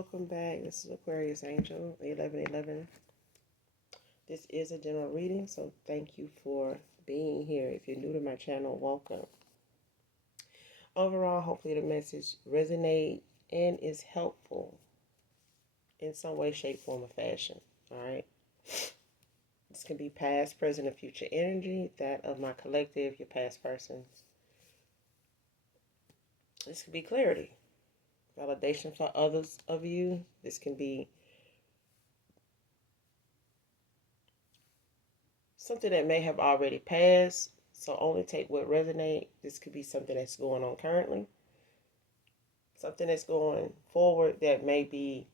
welcome back. This is Aquarius Angel 1111. This is a general reading, so thank you for being here. If you're new to my channel, welcome. Overall, hopefully the message resonates and is helpful in some way, shape, form, or fashion. All right. This can be past, present, and future energy. That of my collective, your past persons. This can be clarity, validation for others of you. This can be something that may have already passed, so only take what resonates. This could be something that's going on currently, something that's going forward that may be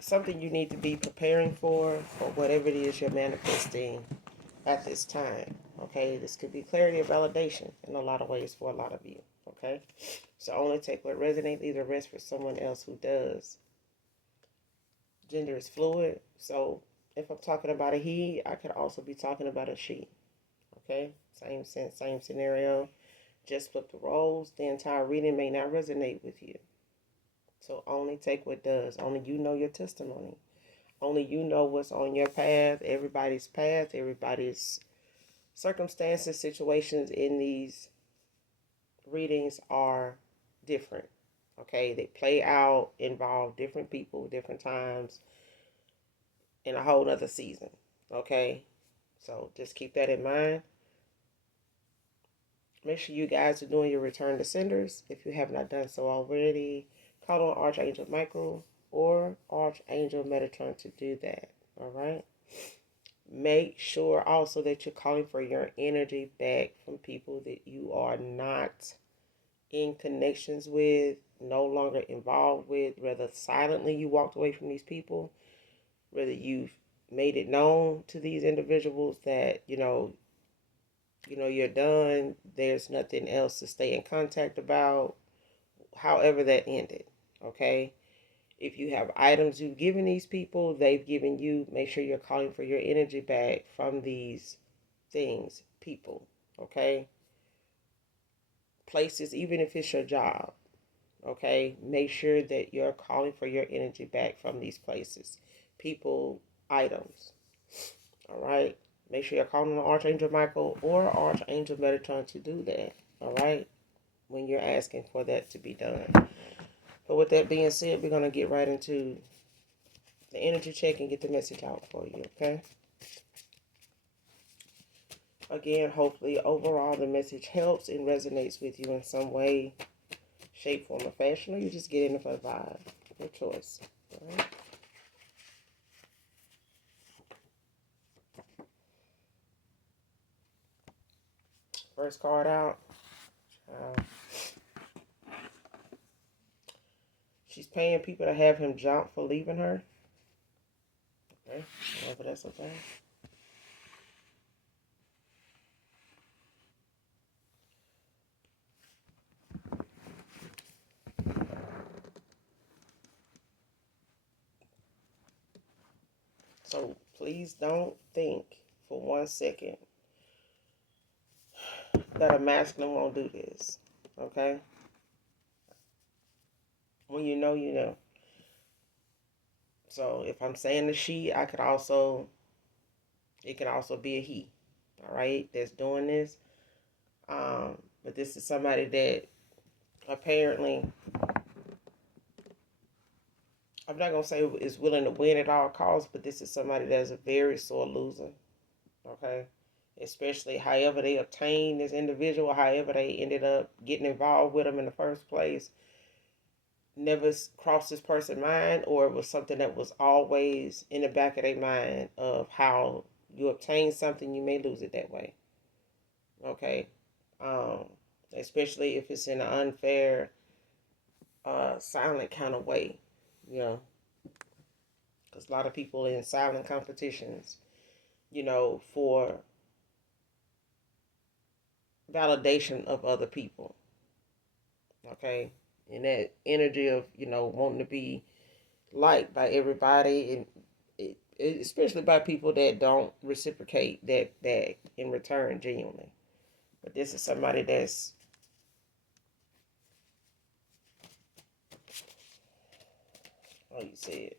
something you need to be preparing for whatever it is you're manifesting at this time. Okay, this could be clarity or validation in a lot of ways for a lot of you. Okay, so only take what resonates, leave the rest for someone else who does. Gender is fluid, so if I'm talking about a he, I could also be talking about a she. Okay, same sense, same scenario. Just flip the roles. The entire reading may not resonate with you. So only take what does. Only you know your testimony. Only you know what's on your path. Everybody's path, everybody's circumstances, situations in these readings are different. Okay, they play out, involve different people, different times, in a whole other season. Okay, so just keep that in mind. Make sure you guys are doing your return to senders. If you have not done so already, call on Archangel Michael or Archangel Metatron to do that. All right. Make sure also that you're calling for your energy back from people that you are not in connections with, no longer involved with, whether silently you walked away from these people, whether you've made it known to these individuals that, you're done, there's nothing else to stay in contact about, however that ended, okay? If you have items you've given these people, they've given you, make sure you're calling for your energy back from these things, people, okay? Places, even if it's your job, okay? Make sure that you're calling for your energy back from these places, people, items, all right? Make sure you're calling on Archangel Michael or Archangel Metatron to do that, all right? When you're asking for that to be done. But with that being said, we're going to get right into the energy check and get the message out for you, okay? Again, hopefully, overall, the message helps and resonates with you in some way, shape, form, or fashion, or you just get in for a vibe. Your choice, all right? First card out. She's paying people to have him jump for leaving her. Okay, whatever that's okay. So please don't think for 1 second that a masculine won't do this. Okay? When you know, you know. So if I'm saying a she, it could also be a he. All right, that's doing this. But this is somebody that apparently, I'm not gonna say is willing to win at all costs, but this is somebody that's a very sore loser. Okay, especially however they obtained this individual, however they ended up getting involved with them in the first place, never crossed this person's mind, or it was something that was always in the back of their mind of how you obtain something, you may lose it that way. Okay, um, especially if it's in an unfair, silent kind of way, you know, because a lot of people in silent competitions, for validation of other people. Okay, and that energy of wanting to be liked by everybody, and especially by people that don't reciprocate that back in return genuinely. But this is somebody that's Oh, you said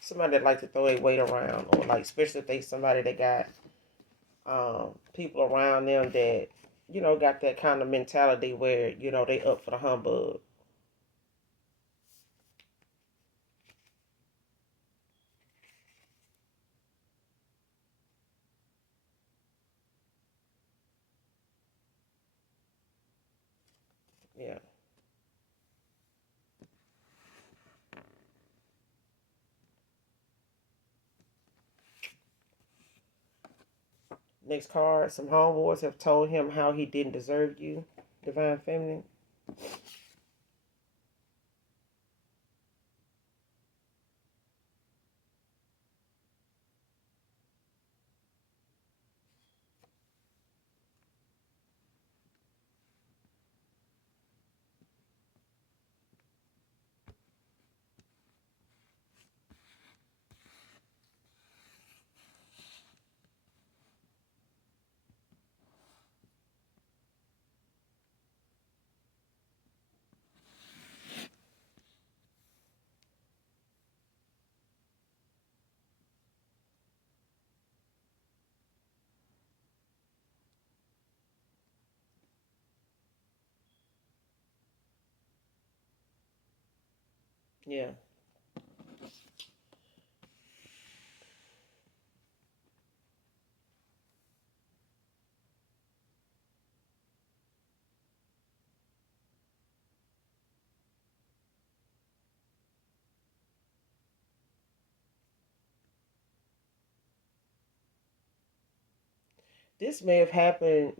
somebody that like to throw their weight around, or like especially if they somebody that got people around them that got that kind of mentality where they up for the humbug. Yeah. Next card. Some homeboys have told him how he didn't deserve you, Divine Feminine. Yeah. This may have happened,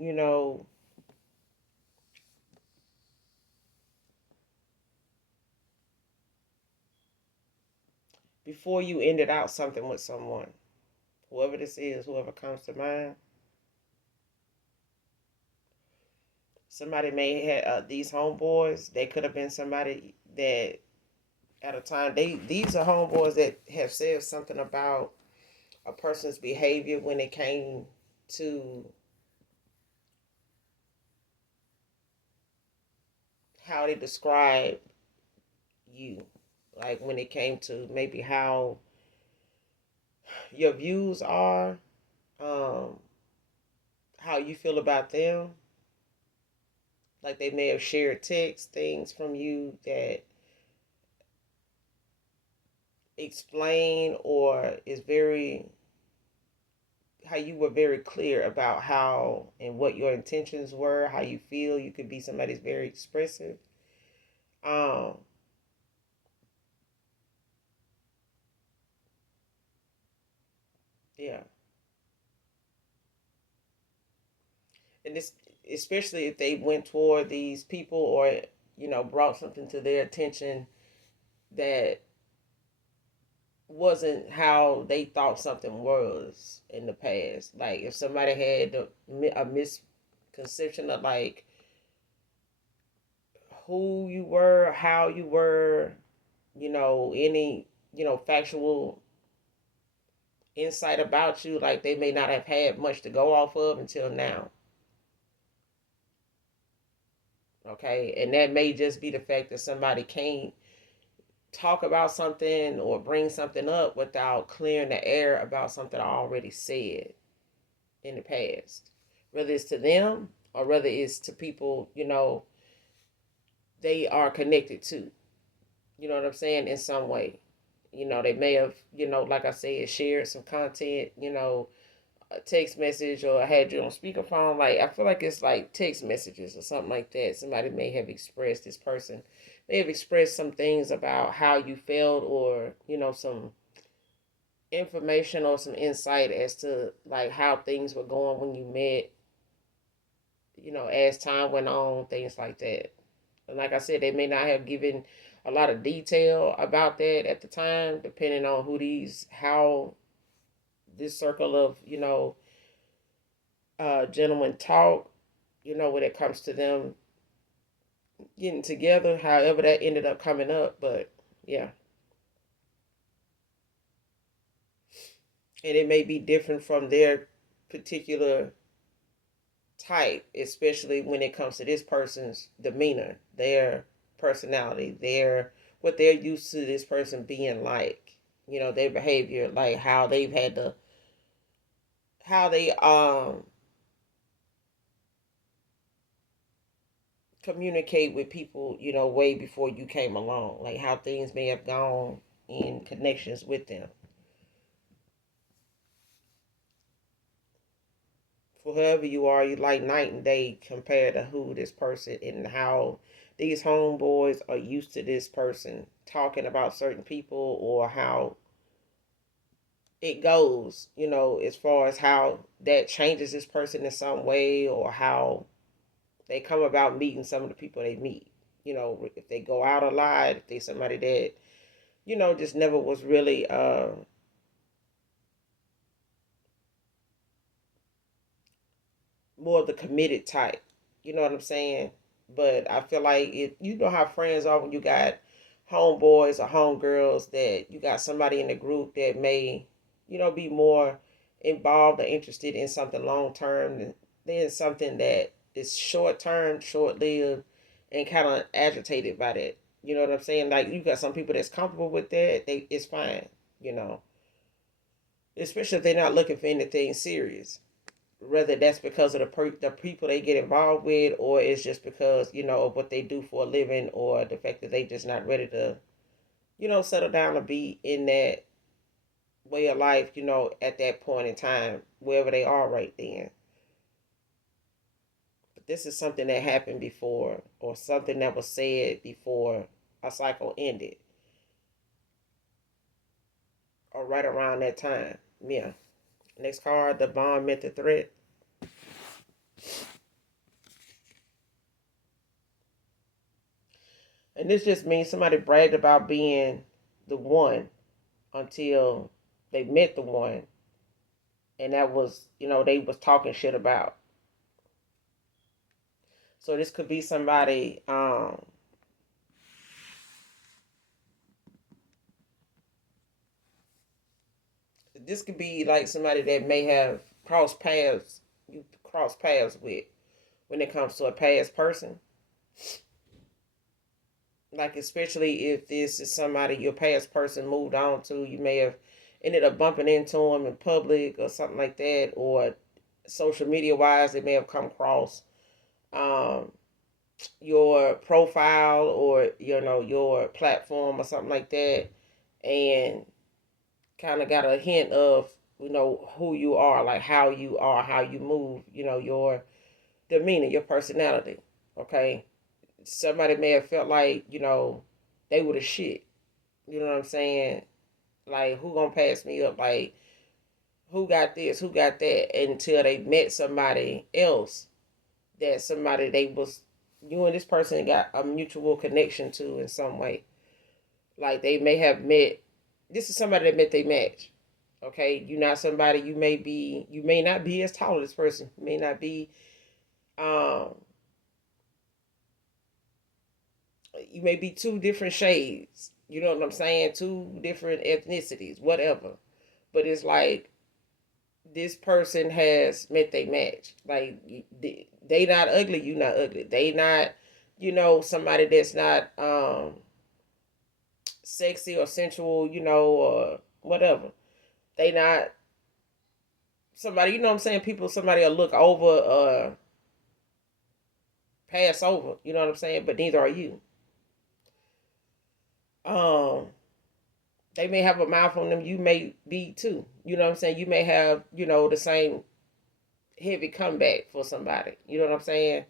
before you ended out something with someone. Whoever this is, whoever comes to mind. Somebody may have these homeboys. They could have been somebody that at a time these are homeboys that have said something about a person's behavior when it came to how they describe you. Like when it came to maybe how your views are, um, how you feel about them. Like they may have shared text things from you that explain or is very how you were very clear about how and what your intentions were, how you feel. You could be somebody's very expressive. Um, yeah, and this especially if they went toward these people or brought something to their attention that wasn't how they thought something was in the past. Like if somebody had a misconception of like who you were, how you were, any factual insight about you, like they may not have had much to go off of until now. Okay, and that may just be the fact that somebody can't talk about something or bring something up without clearing the air about something I already said in the past, whether it's to them or whether it's to people they are connected to. You know what I'm saying? In some way, they may have like I said, shared some content, a text message or had you on speakerphone. Like I feel like it's like text messages or something like that. Somebody may have expressed this person may have expressed some things about how you felt or some information or some insight as to like how things were going when you met. As time went on, things like that. And like I said, they may not have given a lot of detail about that at the time, depending on how this circle of gentlemen talk, when it comes to them getting together, however that ended up coming up. But yeah, and it may be different from their particular type, especially when it comes to this person's demeanor. Their personality, their what they're used to this person being like, their behavior, like how they've had to how they communicate with people, way before you came along, like how things may have gone in connections with them. For whoever you are, you like night and day compared to who this person and how these homeboys are used to this person talking about certain people, or how it goes, as far as how that changes this person in some way, or how they come about meeting some of the people they meet. If they go out a lot, if they somebody that, just never was really more of the committed type. You know what I'm saying? But I feel like if you know how friends are when you got homeboys or homegirls, that you got somebody in the group that may, be more involved or interested in something long term than something that is short term, short lived, and kind of agitated by that. You know what I'm saying? Like you got some people that's comfortable with that, it's fine, you know. Especially if they're not looking for anything serious, whether that's because of the people they get involved with, or it's just because of what they do for a living, or the fact that they just not ready to settle down or be in that way of life, at that point in time, wherever they are right then. But this is something that happened before, or something that was said before a cycle ended, or right around that time. Yeah. Next card, the bond met the threat. And this just means somebody bragged about being the one until they met the one, and that was, they was talking shit about. So this could be somebody, this could be like somebody that may have crossed paths, you cross paths with, when it comes to a past person. Like especially if this is somebody your past person moved on to, you may have ended up bumping into them in public or something like that, or social media wise, they may have come across um, your profile, or your platform or something like that, and kind of got a hint of who you are, like how you are, how you move, your demeanor, your personality. Okay, somebody may have felt like they were the shit. You know what I'm saying? Like, who gonna pass me up? Like, who got this? Who got that? Until they met somebody else, that somebody they was, you and this person got a mutual connection to in some way. Like they may have met. This is somebody that met they match. Okay, you not somebody, you may not be as tall as this person. You may not be um you may be two different shades. You know what I'm saying? Two different ethnicities, whatever. But it's like this person has met they match. Like they not ugly, you not ugly. They not, somebody that's not sexy or sensual, or whatever. They not somebody, you know what I'm saying? People, somebody will look over, pass over, you know what I'm saying? But neither are you. Um, they may have a mouth on them, you may be too. You know what I'm saying? You may have, the same heavy comeback for somebody. You know what I'm saying?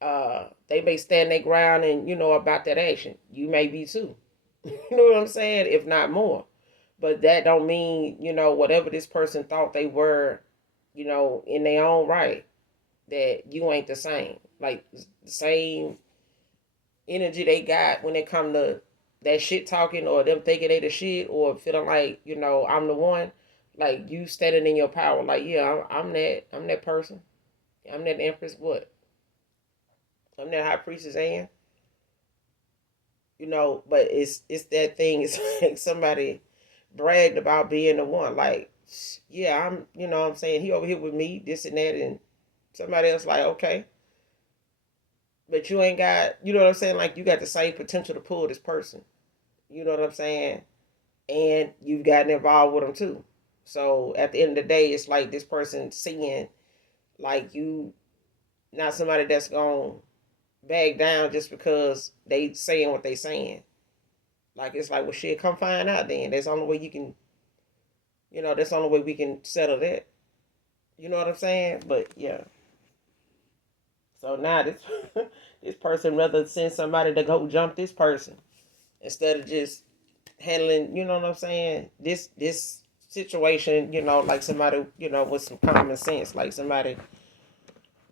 They may stand their ground and about that action. You may be too. You know what I'm saying? If not more. But that don't mean, whatever this person thought they were, in their own right, that you ain't the same. Like the same energy they got when it come to that shit talking, or them thinking they the shit, or feeling like, I'm the one. Like you standing in your power, like, yeah, I'm that person. I'm that empress. What? I'm that high priestess Anne. But it's that thing. It's like somebody bragged about being the one. Like, yeah, I'm. You know what I'm saying, he over here with me, this and that, and somebody else like, okay, but you ain't got, you know what I'm saying? Like, you got the same potential to pull this person. You know what I'm saying? And you've gotten involved with them too. So at the end of the day, it's like this person seeing like you not somebody that's gonna back down just because they saying what they saying. Like, it's like, well, shit, come find out then. That's the only way you can, that's the only way we can settle that. You know what I'm saying? But yeah. So now this this person rather send somebody to go jump this person instead of just handling, you know what I'm saying? This situation, like somebody, with some common sense, like somebody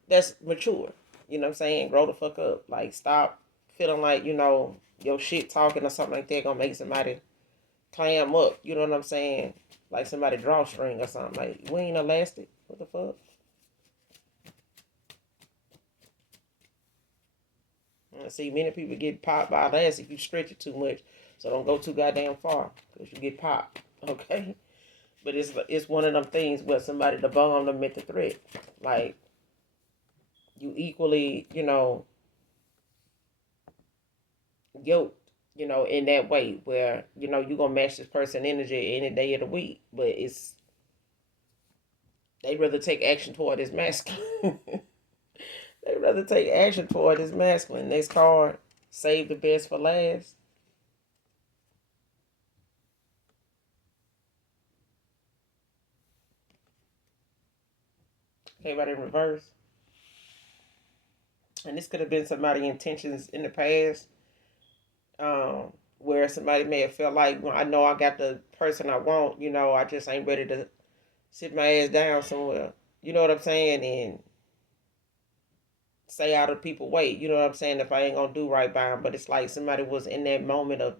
that's mature. You know what I'm saying? Grow the fuck up. Like, stop feeling like, your shit talking or something like that gonna make somebody clam up. You know what I'm saying? Like somebody drawstring or something. Like, we ain't elastic. What the fuck? See, many people get popped by elastic if you stretch it too much. So don't go too goddamn far because you get popped. Okay? But it's one of them things where somebody the bomb them met the threat. Like, you equally, yoked, in that way where, you're gonna match this person energy any day of the week. But they rather take action toward this masculine. They rather take action toward this masculine. Next card, save the best for last. Came out in reverse. And this could have been somebody's intentions in the past, where somebody may have felt like, well, I know I got the person I want, I just ain't ready to sit my ass down somewhere. You know what I'm saying? And stay out of people wait. You know what I'm saying? If I ain't gonna do right by them. But it's like somebody was in that moment of,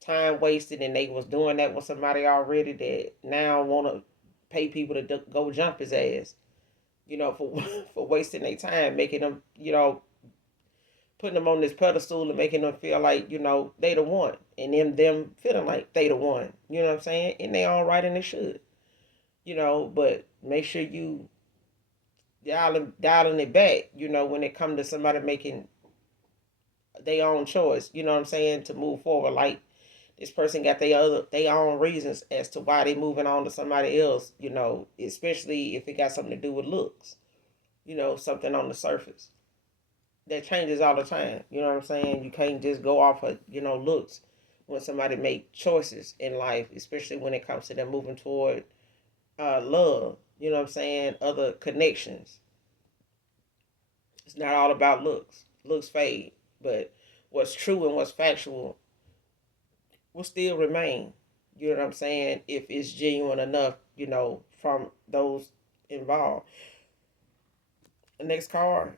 time wasted and they was doing that with somebody already that now wanna pay people to go jump his ass. For for wasting their time, making them, putting them on this pedestal and making them feel like, they the one. And them feeling like they the one. You know what I'm saying? And they all right and they should. But make sure you dialing it back, when it come to somebody making their own choice, you know what I'm saying, to move forward. Like, this person got their own reasons as to why they moving on to somebody else, especially if it got something to do with looks, something on the surface. That changes all the time. You know what I'm saying? You can't just go off of, looks when somebody make choices in life, especially when it comes to them moving toward love, you know what I'm saying, other connections. It's not all about looks. Looks fade, but what's true and what's factual will still remain. You know what I'm saying? If it's genuine enough, from those involved. The next card,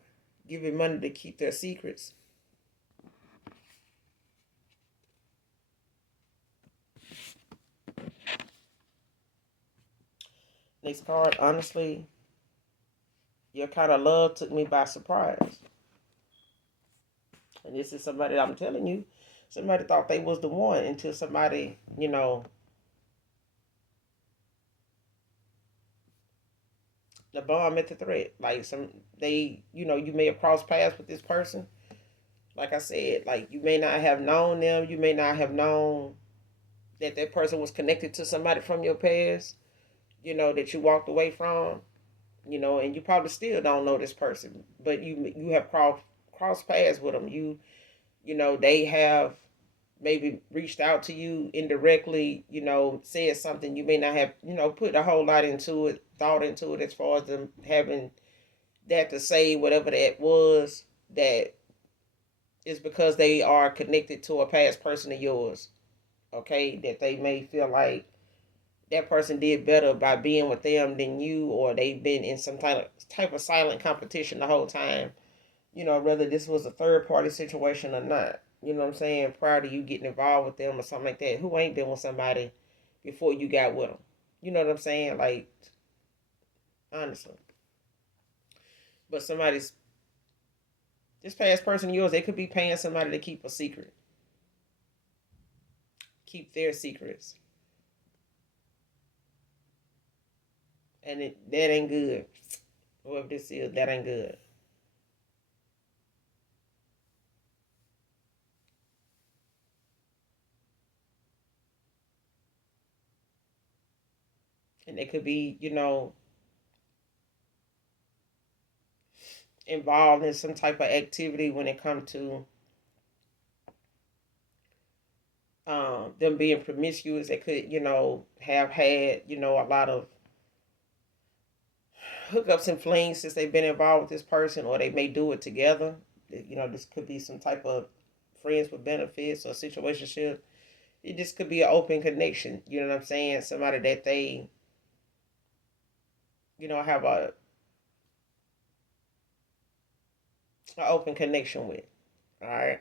giving money to keep their secrets. Next card, honestly, your kind of love took me by surprise. And this is somebody I'm telling you, somebody thought they was the one until somebody, the bomb at the threat. Like, you may have crossed paths with this person. Like I said, like, you may not have known them. You may not have known that person was connected to somebody from your past, that you walked away from, and you probably still don't know this person, but you have crossed paths with them. They have maybe reached out to you indirectly, said something you may not have, put a whole lot into it, thought into it as far as them having that to say, whatever that was, that is because they are connected to a past person of yours, okay? That they may feel like that person did better by being with them than you, or they've been in some type of silent competition the whole time, whether this was a third party situation or not. You know what I'm saying? Prior to you getting involved with them or something like that, who ain't been with somebody before you got with them? You know what I'm saying? Like, honestly. But this past person of yours, they could be paying somebody to keep a secret, keep their secrets. And that ain't good. Whoever this is, that ain't good. And they could be, involved in some type of activity when it comes to them being promiscuous. They could, have had, a lot of hookups and flings since they've been involved with this person, or they may do it together. This could be some type of friends with benefits or situationship. It just could be an open connection. You know what I'm saying? Somebody that they, have a open connection with. All right.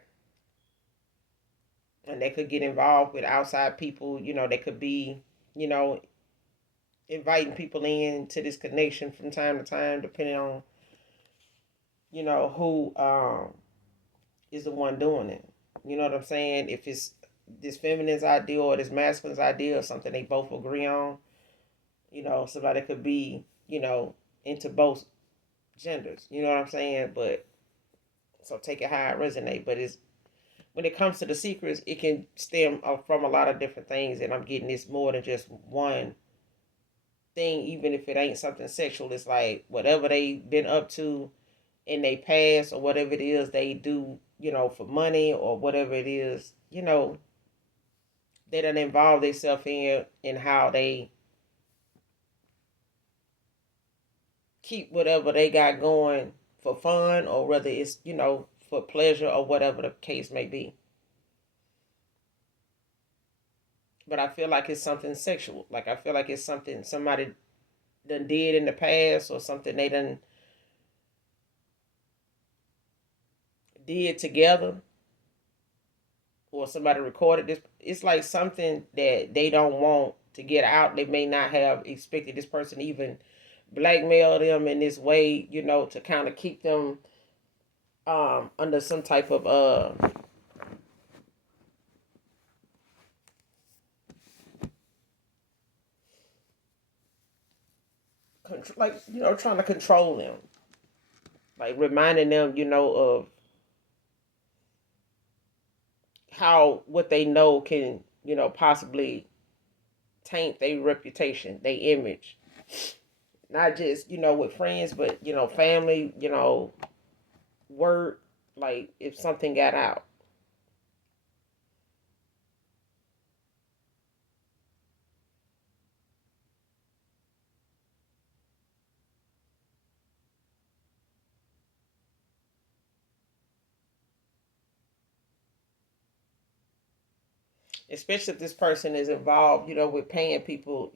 And they could get involved with outside people. They could be, you know, inviting people in to this connection from time to time, depending on, who is the one doing it. You know what I'm saying? If it's this feminine's idea or this masculine's idea or something they both agree on, somebody could be, into both genders. You know what I'm saying? But so take it how it resonate. But it's when it comes to the secrets, it can stem from a lot of different things, and I'm getting this more than just one thing. Even if it ain't something sexual, it's like whatever they been up to in their past or whatever it is they do, for money or whatever it is, they don't involve themselves in how they keep whatever they got going for fun or whether it's, for pleasure or whatever the case may be. But I feel like it's something sexual. Like I feel like it's something somebody done did in the past or something they done did together or somebody recorded this. It's like something that they don't want to get out. They may not have expected this person to even blackmail them in this way, to kind of keep them under some type of control, like trying to control them, like reminding them, of how what they know can, possibly taint their reputation, their image, not just with friends, but family, work. Like if something got out, especially if this person is involved, with paying people,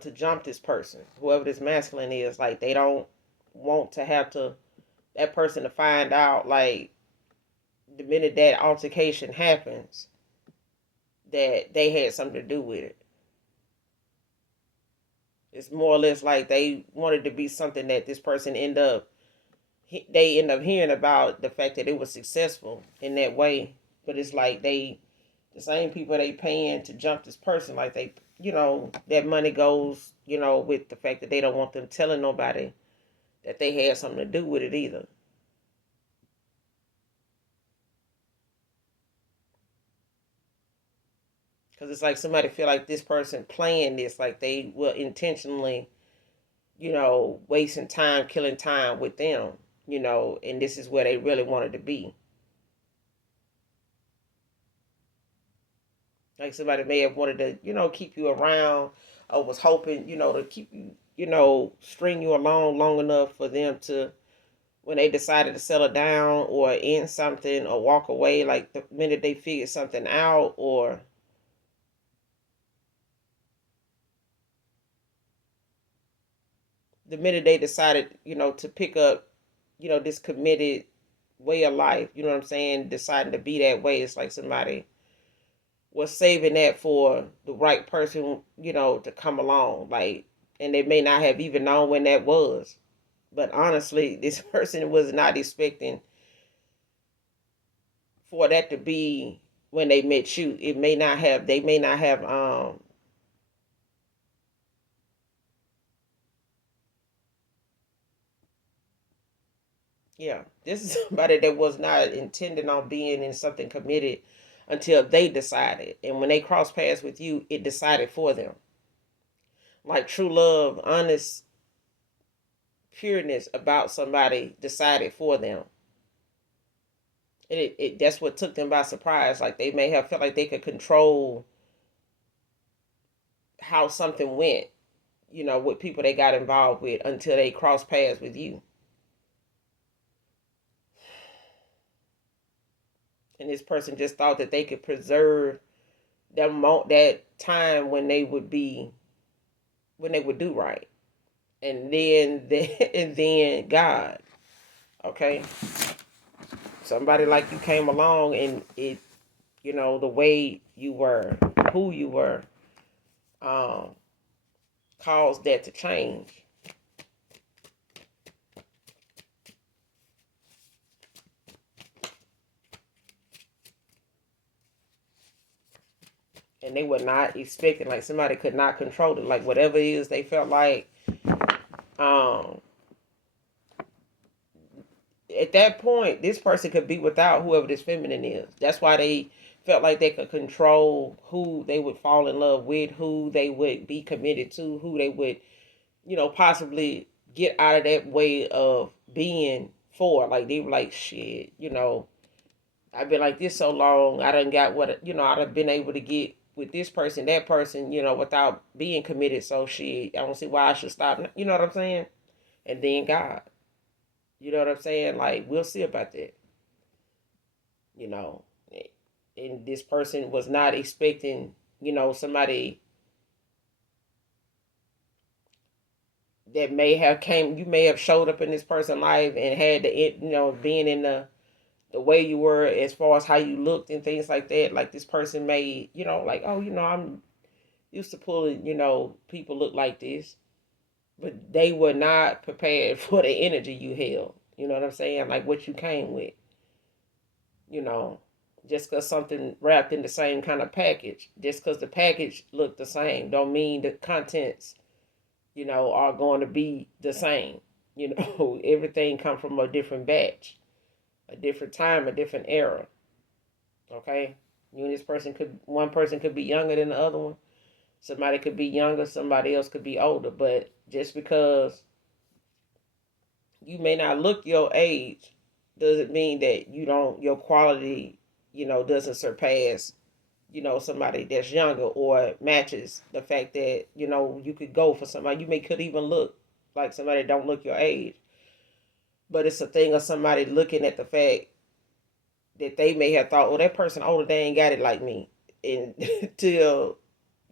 to jump this person, whoever this masculine is, like they don't want to have to that person to find out, like the minute that altercation happens, that they had something to do with it. It's more or less like they wanted to be something that this person they end up hearing about the fact that it was successful in that way. But it's like the same people they paying to jump this person, like they, that money goes, with the fact that they don't want them telling nobody that they had something to do with it either. Because it's like somebody feel like this person playing this, like they will intentionally, wasting time, killing time with them, and this is where they really wanted to be. Like somebody may have wanted to, keep you around or was hoping, to keep you, string you along long enough for them to, when they decided to settle down or end something or walk away, like the minute they figured something out or the minute they decided, to pick up, this committed way of life, you know what I'm saying, deciding to be that way, it's like somebody was saving that for the right person, to come along. Like, and they may not have even known when that was. But honestly, this person was not expecting for that to be when they met you. They may not have, yeah. This is somebody that was not intending on being in something committed until they decided. And when they cross paths with you, it decided for them. Like true love, honest pureness about somebody decided for them. It that's what took them by surprise. Like they may have felt like they could control how something went, with people they got involved with until they crossed paths with you. And this person just thought that they could preserve that time when they would do right. And then and then God, okay? Somebody like you came along and it, the way you were, who you were, um, caused that to change. And they were not expecting, like somebody could not control it. Like whatever it is they felt like, um, at that point, this person could be without whoever this feminine is. That's why they felt like they could control who they would fall in love with, who they would be committed to, who they would, possibly get out of that way of being for. Like they were like, shit, I've been like this so long. I done got what, I done been able to get with this person, that person, without being committed. So shit, I don't see why I should stop. You know what I'm saying? And then God, you know what I'm saying? Like, we'll see about that. You know, and this person was not expecting, somebody that you may have showed up in this person's life and had the, being in the way you were as far as how you looked and things like that. Like this person may, like, oh, I'm used to pulling, people look like this, but they were not prepared for the energy you held. You know what I'm saying? Like what you came with, you know, just because something wrapped in the same kind of package, just because the package looked the same, don't mean the contents, are going to be the same. Everything come from a different batch, a different time, a different era. Okay, one person could be younger than the other one. Somebody could be younger, somebody else could be older. But just because you may not look your age, doesn't mean that your quality, doesn't surpass, somebody that's younger or matches the fact that, you could go for somebody. You may could even look like somebody that don't look your age. But it's a thing of somebody looking at the fact that they may have thought, oh, that person older, they ain't got it like me. And until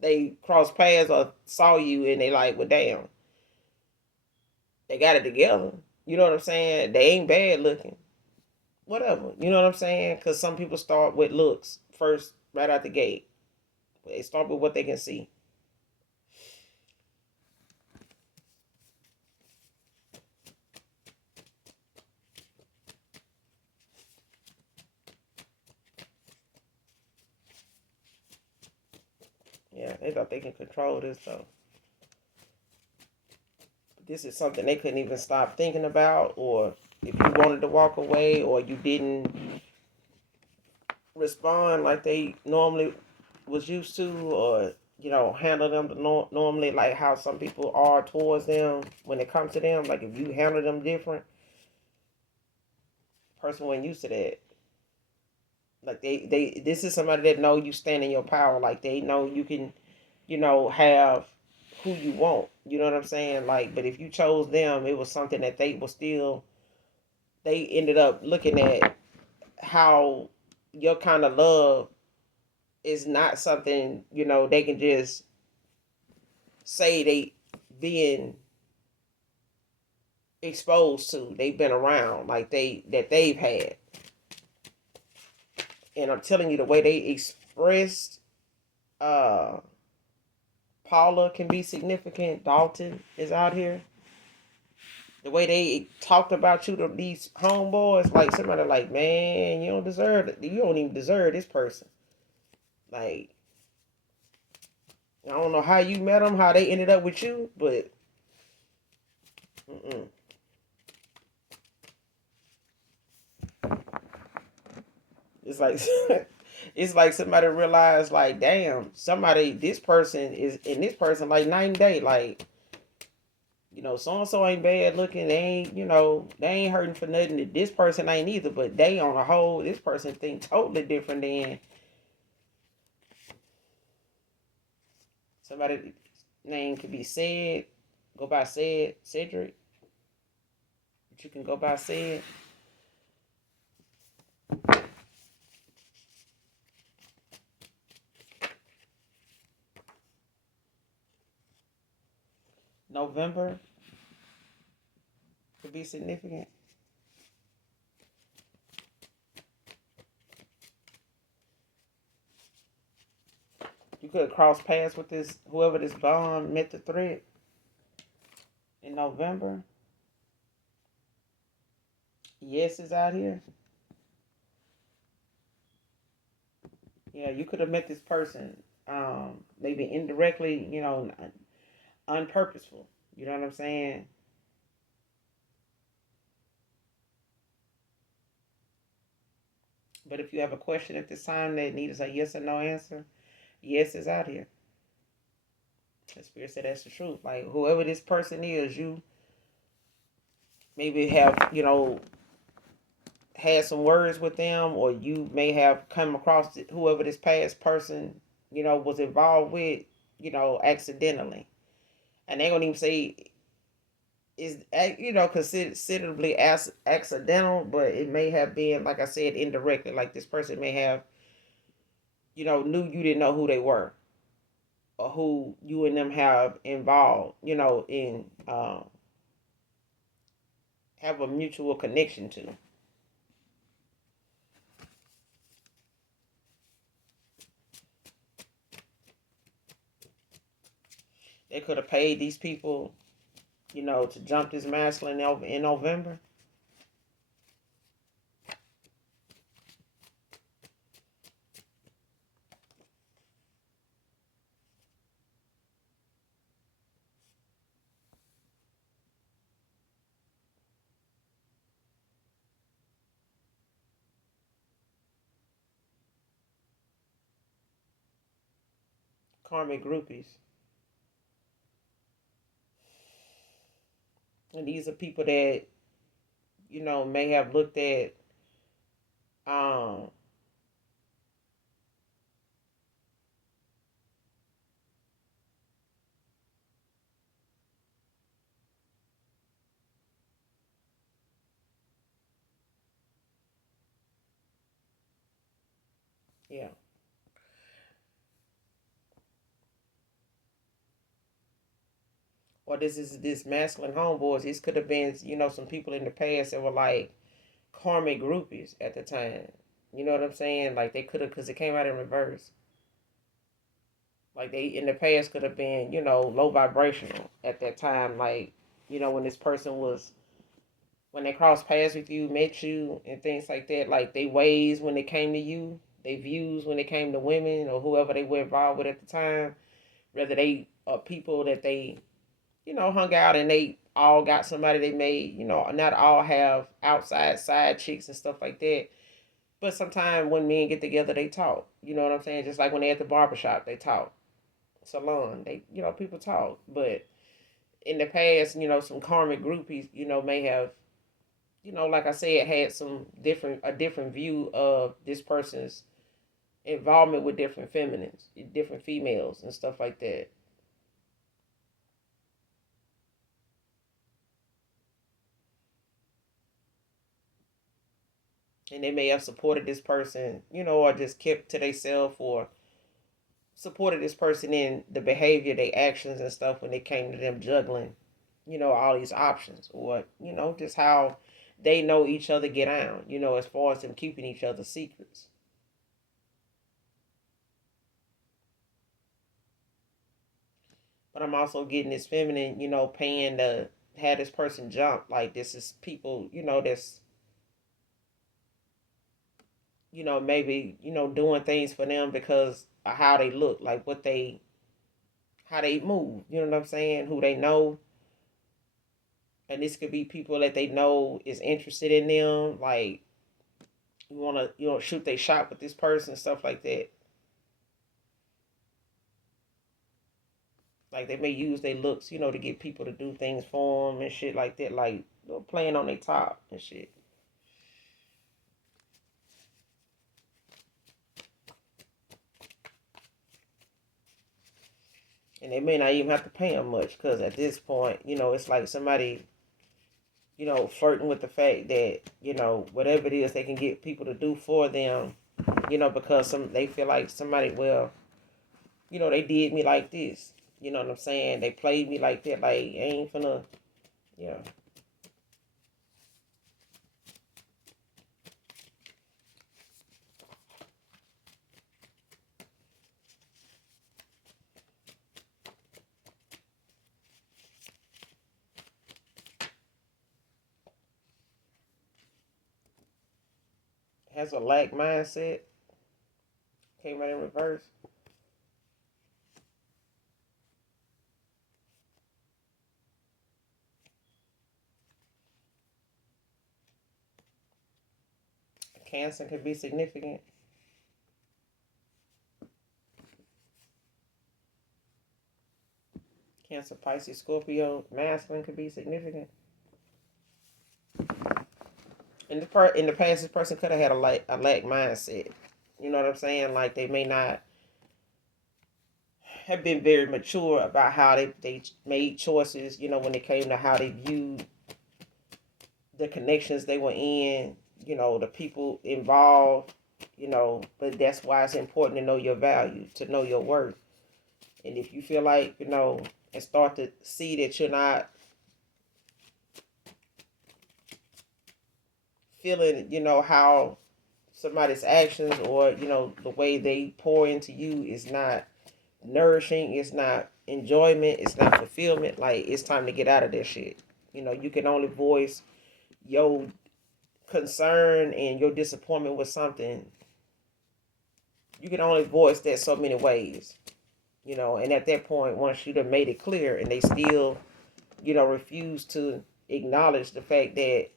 they cross paths or saw you and they like, well, damn, they got it together. You know what I'm saying? They ain't bad looking. Whatever. You know what I'm saying? Because some people start with looks first, right out the gate. They start with what they can see. Yeah, they thought they can control this, though. But this is something they couldn't even stop thinking about, or if you wanted to walk away, or you didn't respond like they normally was used to, or handle them normally like how some people are towards them when it comes to them. Like if you handle them different, person wasn't used to that. Like this is somebody that know you stand in your power. Like they know you can, have who you want. You know what I'm saying? Like, but if you chose them, it was something that they ended up looking at how your kind of love is not something, they can just say they being exposed to. They've been around, like they've had. And I'm telling you, the way they expressed uh Paula can be significant. Dalton is out here. The way they talked about you to these homeboys, like somebody like, man, you don't deserve it. You don't even deserve this person. Like, I don't know how you met them, how they ended up with you, but mm-mm. It's like It's like somebody realized, like, damn, somebody, this person is, in this person, like, night and day. Like, so and so ain't bad looking. They ain't, they ain't hurting for nothing. This person ain't either. But they, on a whole, this person think totally different than somebody. Name could be said, go by said Cedric. But you can go by said. November could be significant. You could cross paths with this whoever this bond met the thread in November. Yes is out here. Yeah, you could have met this person, maybe indirectly, unpurposeful. You know what I'm saying? But if you have a question at this time that needs a yes or no answer, yes is out here. The spirit said that's the truth. Like, whoever this person is, you maybe have, had some words with them, or you may have come across whoever this past person, was involved with, accidentally. And they don't even say is, considerably as accidental, but it may have been, like I said, indirectly. Like, this person may have, knew you didn't know who they were, or who you and them have involved, in have a mutual connection to. They could have paid these people, to jump this masculine in November. Karmic groupies. And these are people that, may have looked at, um, yeah. Or this masculine homeboys. This could have been, some people in the past that were like karmic groupies at the time. You know what I'm saying? Like, they could have, because it came out in reverse. Like, they in the past could have been, low vibrational at that time. Like, when this person was, when they crossed paths with you, met you, and things like that. Like, they ways when it came to you, they views when it came to women or whoever they were involved with at the time. Whether they are people that they, hung out and they all got somebody they made, not all have outside side chicks and stuff like that. But sometimes when men get together, they talk. You know what I'm saying? Just like when they at the barbershop, they talk. Salon, they, people talk. But in the past, some karmic groupies, may have, like I said, had a different view of this person's involvement with different feminines, different females, and stuff like that. And they may have supported this person, or just kept to themselves, or supported this person in the behavior, their actions and stuff when it came to them juggling, all these options, or, just how they know each other get on, as far as them keeping each other's secrets. But I'm also getting this feminine, paying to have this person jump. Like, this is people, that's, maybe, doing things for them because of how they look, like how they move, you know what I'm saying? Who they know. And this could be people that they know is interested in them. Like, You want to, shoot they shot with this person, stuff like that. Like they may use their looks, to get people to do things for them and shit like that. Like playing on their top and shit. And they may not even have to pay them much because at this point, it's like somebody, flirting with the fact that, whatever it is they can get people to do for them, because they feel like somebody, well, they did me like this. You know what I'm saying? They played me like that. Like, I ain't finna, yeah. Has a lack mindset. Came out in reverse. Cancer could be significant. Cancer, Pisces, Scorpio, masculine could be significant. In the past, this person could have had a lack mindset. You know what I'm saying? Like they may not have been very mature about how they made choices. When it came to how they viewed the connections they were in. The people involved. But that's why it's important to know your value, to know your worth. And if you feel like, and start to see that you're not feeling, how somebody's actions or, the way they pour into you is not nourishing, it's not enjoyment, it's not fulfillment, like it's time to get out of that shit. You can only voice your concern and your disappointment with something. You can only voice that so many ways. And at that point, once you've made it clear and they still, refuse to acknowledge the fact that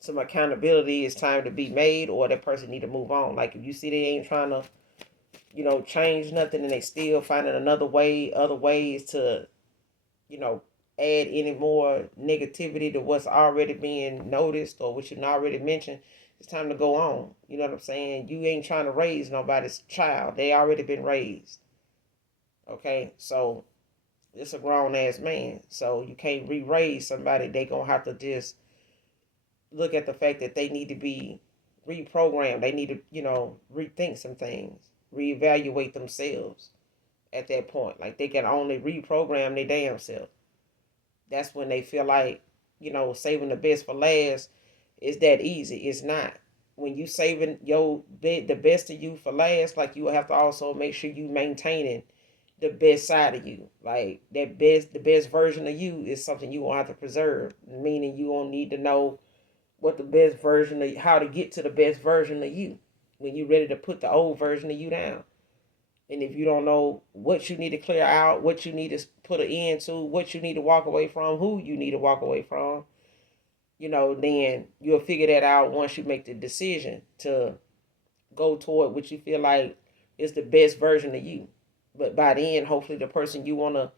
some accountability is time to be made or that person need to move on. Like if you see they ain't trying to, change nothing and they still finding another way, other ways to, you know, add any more negativity to what's already being noticed or what you already mentioned, it's time to go on. You know what I'm saying? You ain't trying to raise nobody's child. They already been raised. Okay? So it's a grown ass man. So you can't re-raise somebody. They gonna have to just look at the fact that they need to be reprogrammed. They need to, rethink some things, reevaluate themselves at that point. Like they can only reprogram their damn self. That's when they feel like, saving the best for last is that easy. It's not. When you saving the best of you for last, like you have to also make sure you maintaining the best side of you. Like the best version of you is something you gonna have to preserve. Meaning you gonna need to know what the best version of how to get to the best version of you when you're ready to put the old version of you down. And if you don't know what you need to clear out, what you need to put an end to, what you need to walk away from, who you need to walk away from, then you'll figure that out once you make the decision to go toward what you feel like is the best version of you. But by then, hopefully, the person you want to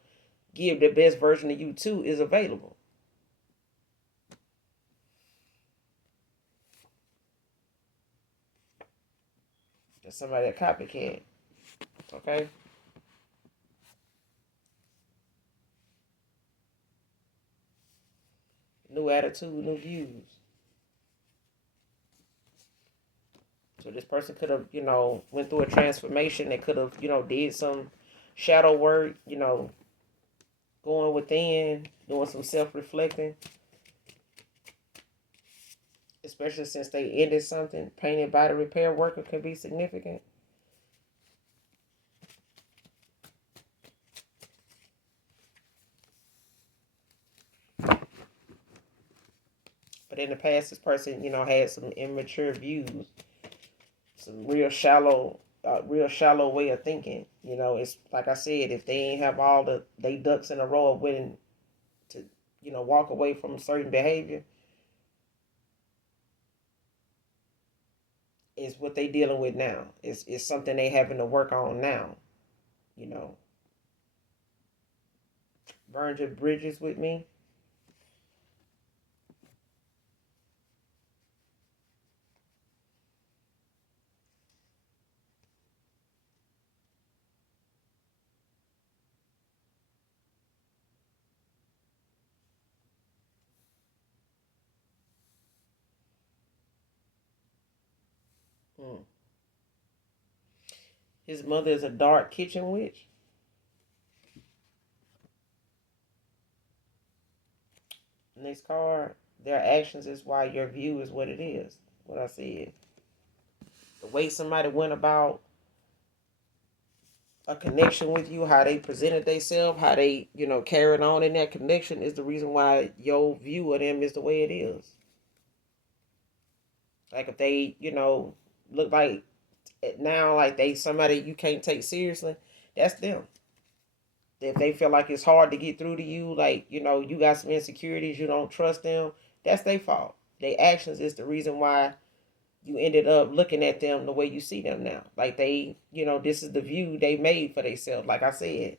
give the best version of you to is available. There's somebody a copycat. Okay? New attitude, new views. So this person could have, went through a transformation. They could have, did some shadow work, going within, doing some self-reflecting. Especially since they ended something. Painted by the repair worker can be significant. But in the past, this person, had some immature views, some real shallow way of thinking. It's like I said, if they ain't have all they ducks in a row of willing to, walk away from certain behavior, is what they dealing with now. It's something they having to work on now. You know, burn your bridges with me. Hmm. His mother is a dark kitchen witch. Next card. Their actions is why your view is what it is. What I said. The way somebody went about a connection with you, how they presented themselves, how they, carried on in that connection is the reason why your view of them is the way it is. Like if they, look like now like they somebody you can't take seriously, that's them. If they feel like it's hard to get through to you, like, you got some insecurities, you don't trust them, that's their fault. Their actions is the reason why you ended up looking at them the way you see them now. Like they, this is the view they made for themselves. Like I said,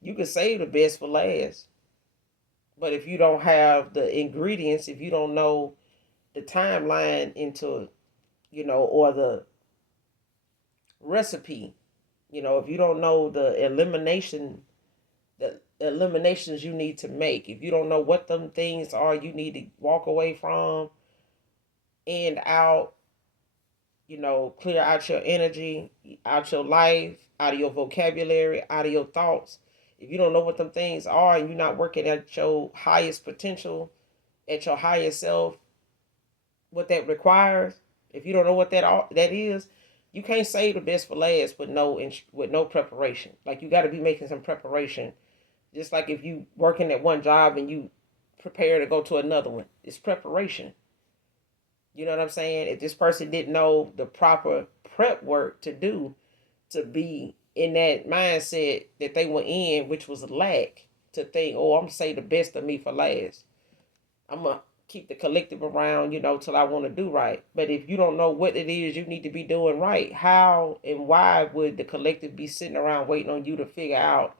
you can save the best for last. But if you don't have the ingredients, if you don't know the timeline into, or the recipe, if you don't know the eliminations you need to make, if you don't know what them things are you need to walk away from and out, clear out your energy, out your life, out of your vocabulary, out of your thoughts. If you don't know what them things are and you're not working at your highest potential, at your highest self, what that requires, if you don't know what that is, you can't save the best for last with no preparation. Like you got to be making some preparation. Just like if you working at one job and you prepare to go to another one, it's preparation. You know what I'm saying? If this person didn't know the proper prep work to do to be in that mindset that they were in, which was a lack, to think, oh, I'm gonna say the best of me for last. I'm gonna keep the collective around, till I want to do right. But if you don't know what it is you need to be doing right, how and why would the collective be sitting around waiting on you to figure out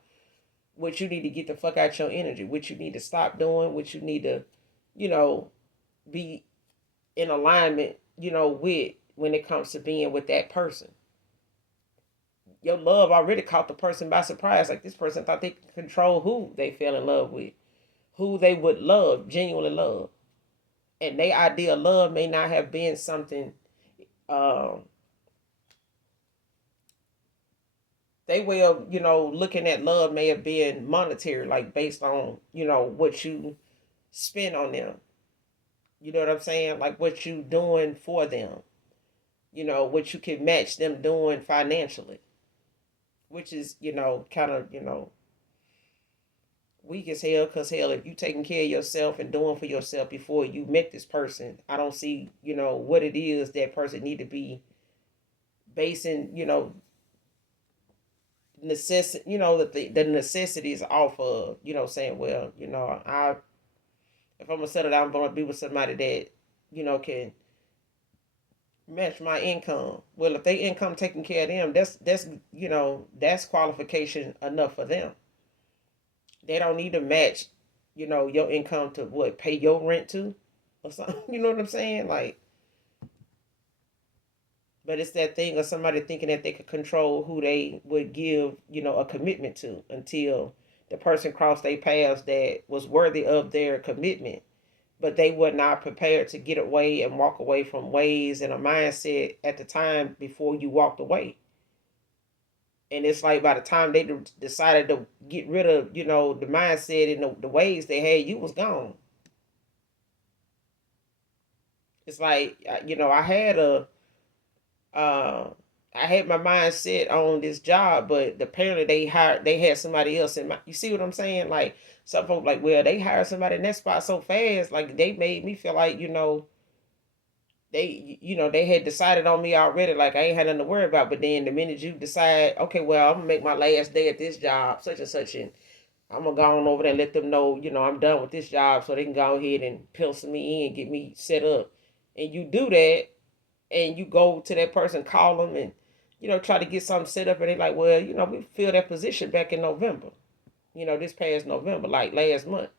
what you need to get the fuck out your energy, what you need to stop doing, what you need to, you know, be in alignment, with when it comes to being with that person. Your love already caught the person by surprise. Like this person thought they could control who they fell in love with, who they would love, genuinely love. And their idea of love may not have been something, um, they way of, looking at love may have been monetary, like based on, what you spend on them. You know what I'm saying? Like what you doing for them. What you can match them doing financially. Which is, kind of, weak as hell. Cause hell, if you taking care of yourself and doing for yourself before you met this person, I don't see, what it is that person need to be basing, the necessities off of, saying, well, I if I'm gonna settle down, I'm gonna be with somebody that, can match my income. Well, if they income taking care of them, that's qualification enough for them. They don't need to match, your income to what pay your rent to, or something. You know what I'm saying? Like, but it's that thing of somebody thinking that they could control who they would give, a commitment to until the person crossed their paths that was worthy of their commitment. But they were not prepared to get away and walk away from ways and a mindset at the time before you walked away. And it's like by the time they decided to get rid of, the mindset and the ways they had, you was gone. It's like, uh, I had my mindset on this job, but apparently they had somebody else in my. You see what I'm saying? Like some folks like, well, they hired somebody in that spot so fast, like they made me feel like, they had decided on me already, like I ain't had nothing to worry about. But then the minute you decide, okay, well, I'm gonna make my last day at this job, such and such, and I'm gonna go on over there and let them know, I'm done with this job, so they can go ahead and pencil me in, get me set up, and you do that. and you go to that person, call them, and try to get something set up, and they're like, well, we filled that position back in November, this past November, like last month.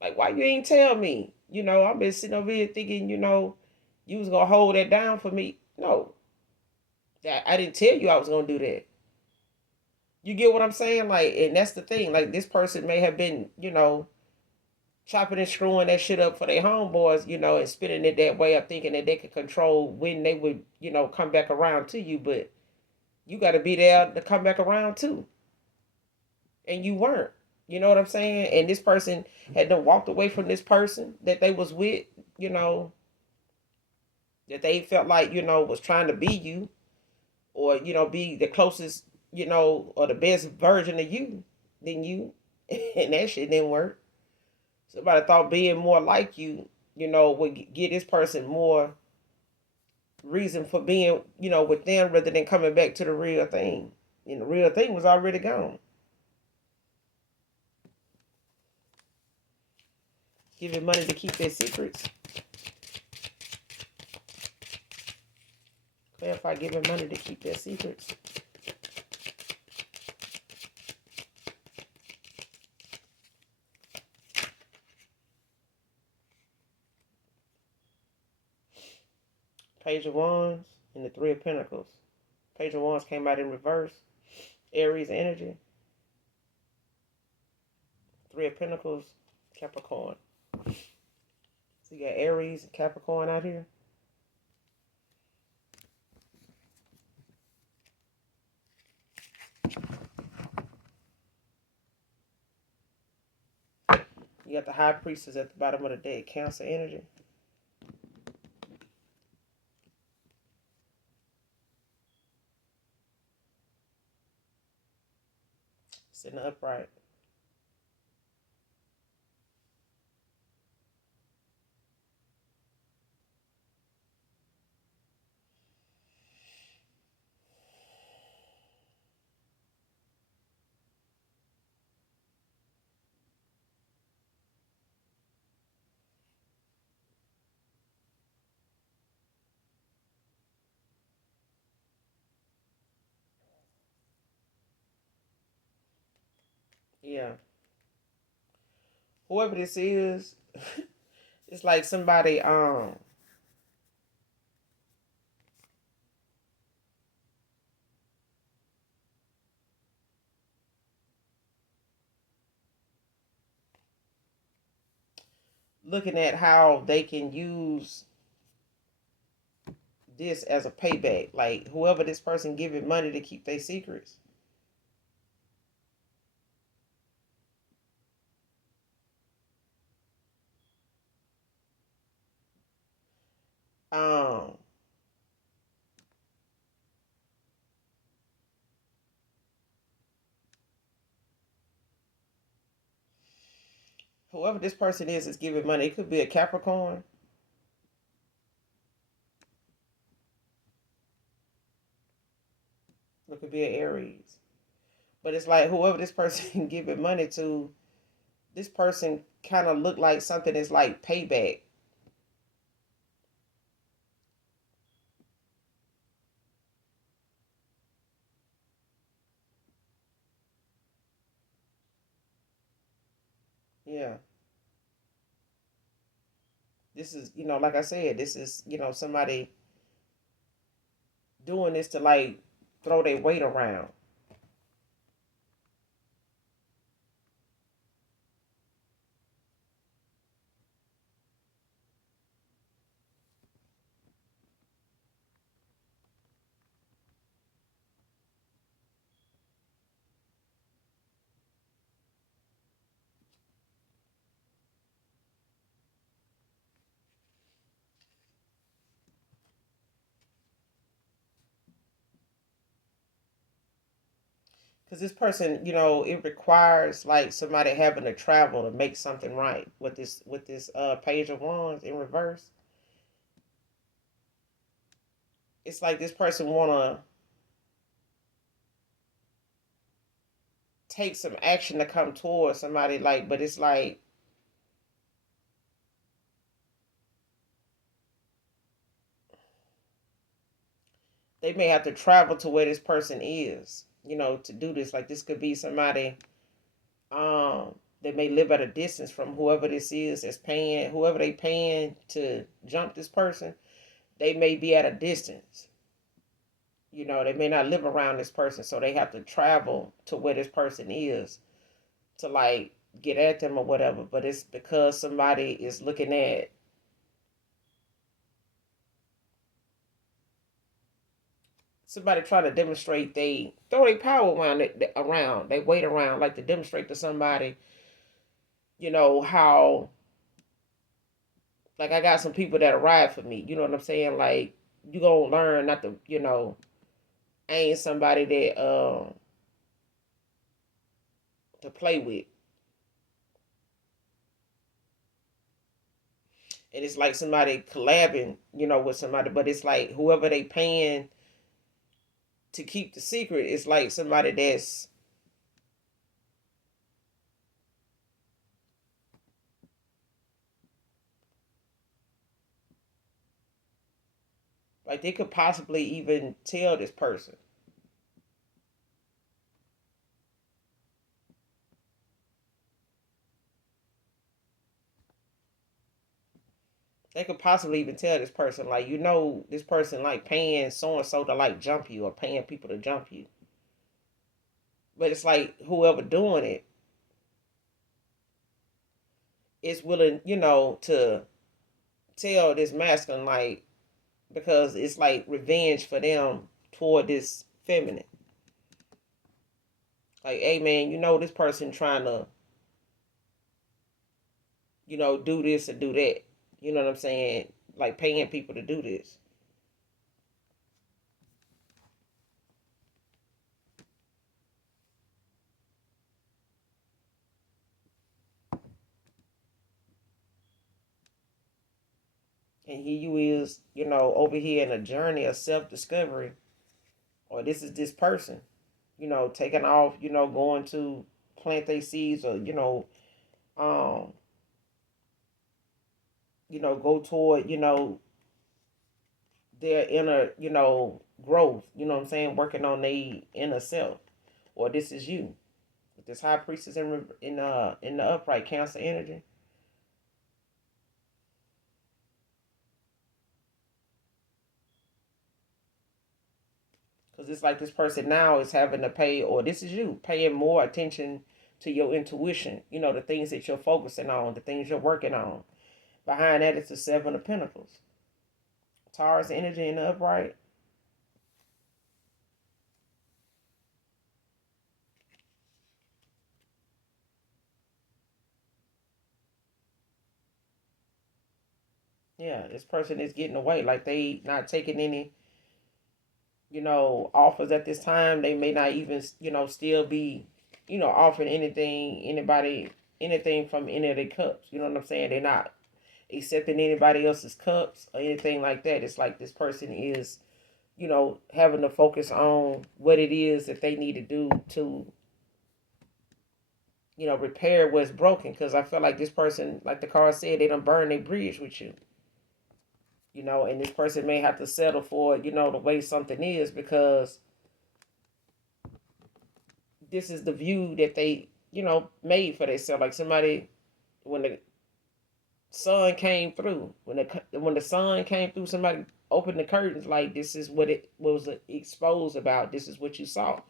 Like, why you ain't tell me? I've been sitting over here thinking, you was gonna hold that down for me. No, that I didn't tell you I was gonna do that. You get what I'm saying? Like, and that's the thing. Like, this person may have been, chopping and screwing that shit up for their homeboys, and spinning it that way up, thinking that they could control when they would, come back around to you. But you got to be there to come back around too, and you weren't. You know what I'm saying? And this person had done walked away from this person that they was with, you know, that they felt like, was trying to be you, or, be the closest, or the best version of you than you. And that shit didn't work. Somebody thought being more like you, would get this person more reason for being, with them rather than coming back to the real thing. And the real thing was already gone. Giving money to keep their secrets. Clarify giving money to keep their secrets. Page of Wands and the Three of Pentacles. Page of Wands came out in reverse. Aries energy. Three of Pentacles, Capricorn. So you got Aries and Capricorn out here. You got the High Priestess at the bottom of the deck, Cancer energy. Sitting upright. Yeah. Whoever this is, it's like somebody looking at how they can use this as a payback. Like, whoever this person giving money to keep their secrets. Um, Whoever this person is giving money. It could be a Capricorn. It could be an Aries. But it's like whoever this person giving money to, this person kind of look like something that's like payback. Yeah. This is, like I said, this is, somebody doing this to like throw their weight around. Because this person, it requires like somebody having to travel to make something right with this Page of Wands in reverse. It's like this person wanna take some action to come towards somebody, like, but it's like they may have to travel to where this person is, to do this. Like this could be somebody that may live at a distance from whoever this is that's paying, whoever they paying to jump this person. They may be at a distance. They may not live around this person, so they have to travel to where this person is to like get at them or whatever. But it's because somebody is looking at somebody trying to demonstrate they throw their power around, they wait around like to demonstrate to somebody, how like I got some people that ride for me. You know what I'm saying? Like you gonna learn not to, I ain't somebody that to play with. And it's like somebody collabing, with somebody, but it's like whoever they paying to keep the secret, it's like somebody that's like they could possibly even tell this person. They could possibly even tell this person, like, this person like paying so and so to like jump you or paying people to jump you. But it's like whoever doing it is willing, to tell this masculine, like, because it's like revenge for them toward this feminine. Like, hey man, this person trying to, do this and do that. You know what I'm saying? Like paying people to do this. And here you is, over here in a journey of self discovery, or this is this person, taking off, going to plant their seeds or, um, go toward, their inner, growth, you know what I'm saying, working on their inner self. Or this is you. This high priestess in the upright Cancer energy. Because it's like this person now is having to pay, or this is you paying more attention to your intuition, the things that you're focusing on, the things you're working on. Behind that is the Seven of Pentacles. Taurus energy in the upright. Yeah, this person is getting away. Like they not taking any, offers at this time. They may not even, still be, offering anything from any of their cups. You know what I'm saying? They're not accepting anybody else's cups or anything like that. It's like this person is, having to focus on what it is that they need to do to, repair what's broken. Because I feel like this person, like the card said, they don't burn their bridge with you. And this person may have to settle for, the way something is because this is the view that they, made for themselves. Like somebody, when the sun came through, when the sun came through, somebody opened the curtains. Like this is what it was exposed about. This is what you saw.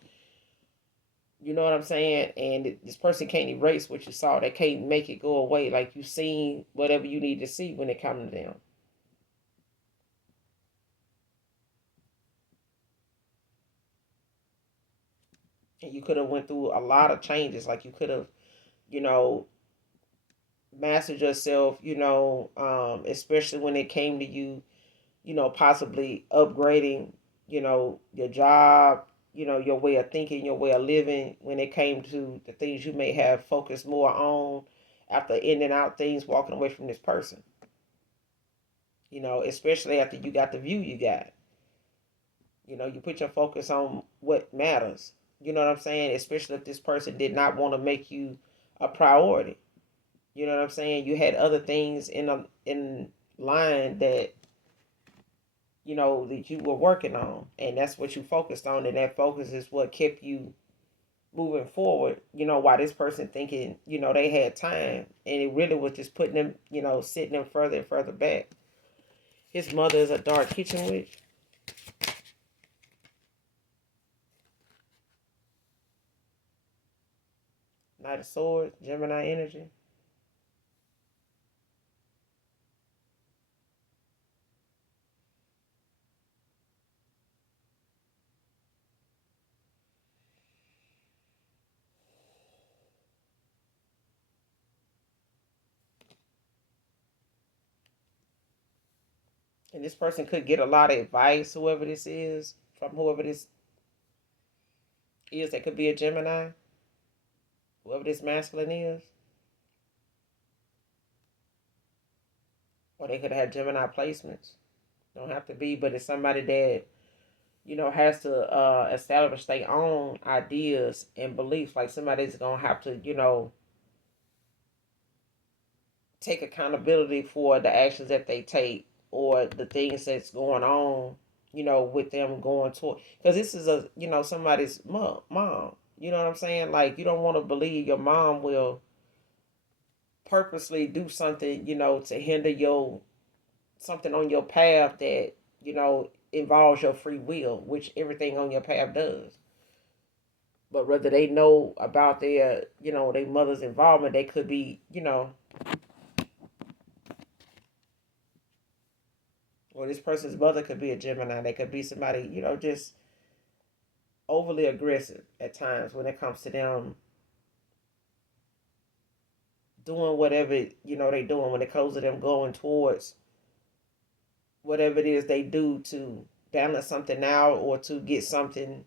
You know what I'm saying? And this person can't erase what you saw. They can't make it go away. Like you seen whatever you need to see when it comes to them. And you could have went through a lot of changes. Like you could have, you know, mastered yourself. Especially when it came to you, possibly upgrading, your job, your way of thinking, your way of living. When it came to the things you may have focused more on after ending out things, walking away from this person. Especially after you got the view you got. You put your focus on what matters. You know what I'm saying? Especially if this person did not want to make you a priority. You know what I'm saying? You had other things in line that that you were working on, and that's what you focused on, and that focus is what kept you moving forward. While this person thinking, they had time, and it really was just putting them, sitting them further and further back. His mother is a dark kitchen witch. Knight of Swords, Gemini energy. And this person could get a lot of advice, whoever this is, from whoever this is. That could be a Gemini, whoever this masculine is. Or they could have Gemini placements. Don't have to be, but it's somebody that, has to establish their own ideas and beliefs. Like somebody's going to have to, take accountability for the actions that they take or the things that's going on, with them going toward. Because this is somebody's mom. You know what I'm saying? Like, you don't want to believe your mom will purposely do something, to hinder your something on your path that, involves your free will, which everything on your path does. But whether they know about their mother's involvement, they could be, or this person's mother could be a Gemini. They could be somebody, just overly aggressive at times when it comes to them doing whatever, they doing when it comes to them going towards whatever it is they do to balance something out or to get something,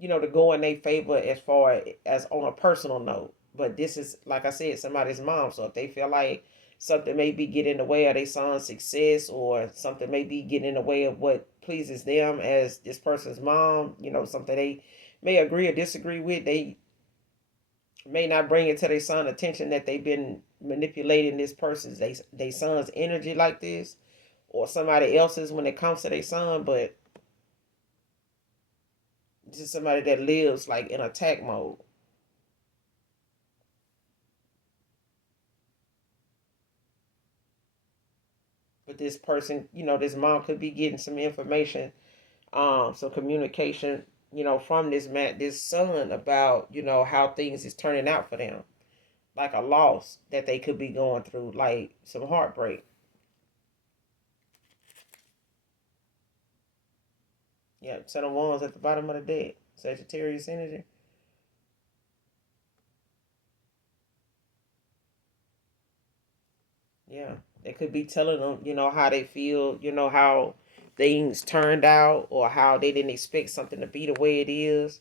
to go in their favor as far as on a personal note. But this is, like I said, somebody's mom. So if they feel like something may be getting in the way of their son's success, or something may be getting in the way of what pleases them as this person's mom, something they may agree or disagree with, they may not bring it to their son attention that they've been manipulating this person's they son's energy like this, or somebody else's when it comes to their son. But this is somebody that lives like in attack mode. But this person, this mom could be getting some information, some communication, from this son about, how things is turning out for them, like a loss that they could be going through, like some heartbreak. Yeah, Ten of Wands at the bottom of the deck, Sagittarius energy. Yeah, they could be telling them, how they feel, how things turned out, or how they didn't expect something to be the way it is.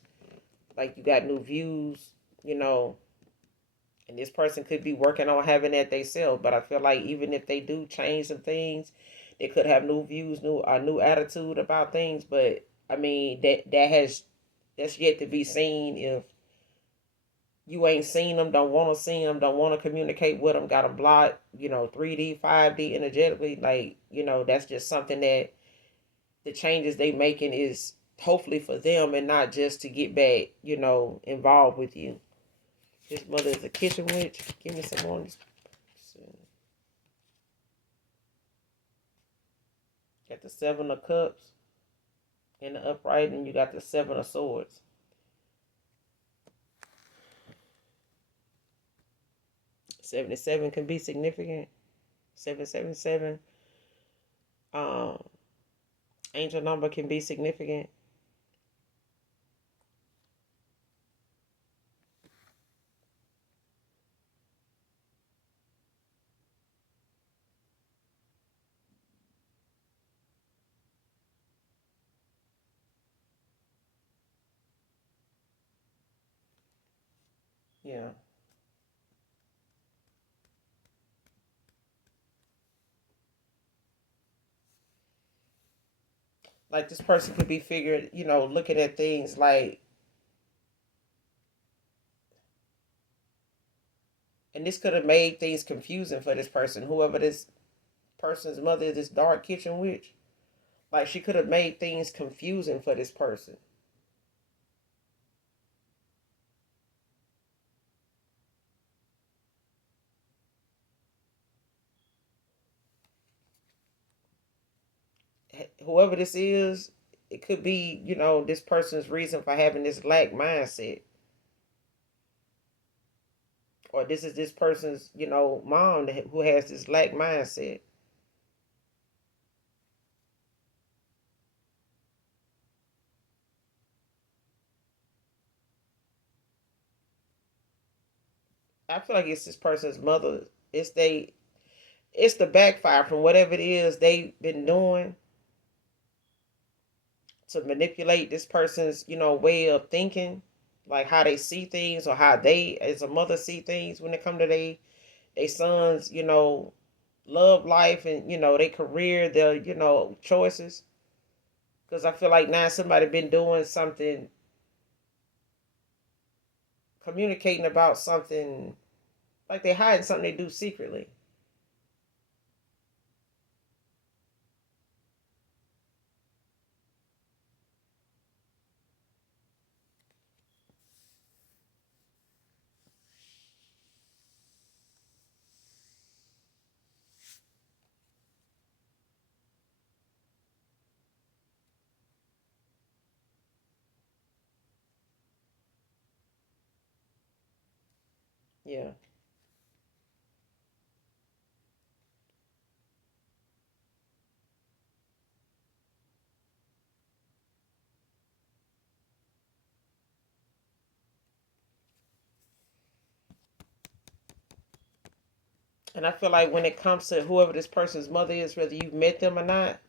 Like you got new views, you know, and this person could be working on having that themselves. But I feel like even if they do change some things, they could have new views, new attitude about things. But I mean that's yet to be seen. If you ain't seen them, don't want to see them, don't want to communicate with them, got them blocked, 3D, 5D energetically, like, that's just something that the changes they making is hopefully for them and not just to get back, involved with you. His mother is a kitchen witch. Give me some more. Got the Seven of Cups in the upright, and you got the Seven of Swords. 77 can be significant. 777. Um, Angel number can be significant. Yeah. Like this person could be figured, looking at things like, and this could have made things confusing for this person, whoever this person's mother is, this dark kitchen witch. Like she could have made things confusing for this person. Whoever this is, it could be, this person's reason for having this lack mindset. Or this is this person's, mom who has this lack mindset. I feel like it's this person's mother. It's they it's the backfire from whatever it is they've been doing to manipulate this person's, way of thinking, like how they see things or how they as a mother see things when it come to they sons, love life and their career, their choices. Because I feel like now somebody been doing something, communicating about something, like they hiding something they do secretly. Yeah. And I feel like when it comes to whoever this person's mother is, whether you've met them or not,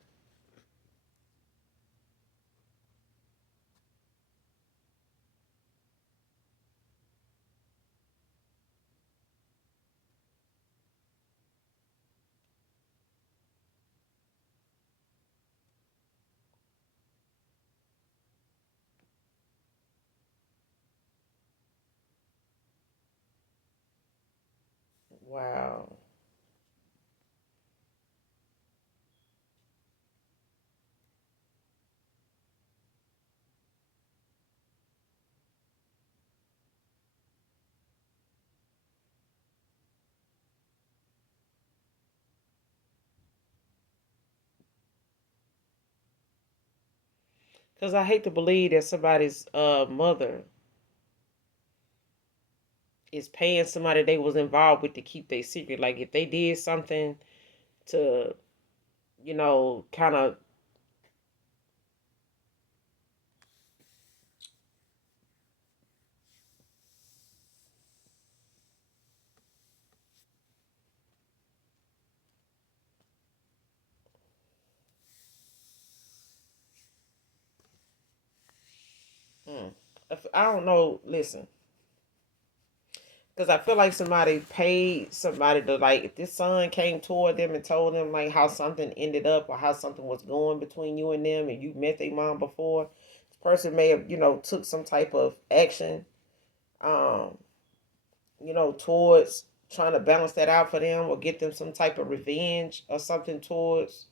wow. Because I hate to believe that somebody's mother is paying somebody they was involved with to keep their secret. Like if they did something to, kind of, mm, I don't know. Listen, because I feel like somebody paid somebody to, like, if this son came toward them and told them like how something ended up or how something was going between you and them, and you met their mom before, this person may have took some type of action, um, towards trying to balance that out for them or get them some type of revenge or something towards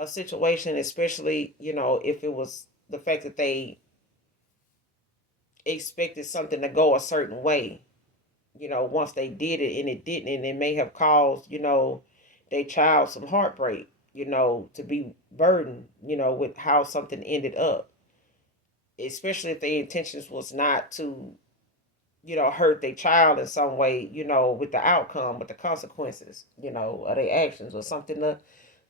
a situation, especially if it was the fact that they expected something to go a certain way, once they did it and it didn't, and it may have caused, their child some heartbreak, to be burdened, with how something ended up, especially if their intentions was not to, hurt their child in some way, with the outcome, with the consequences, of their actions or something to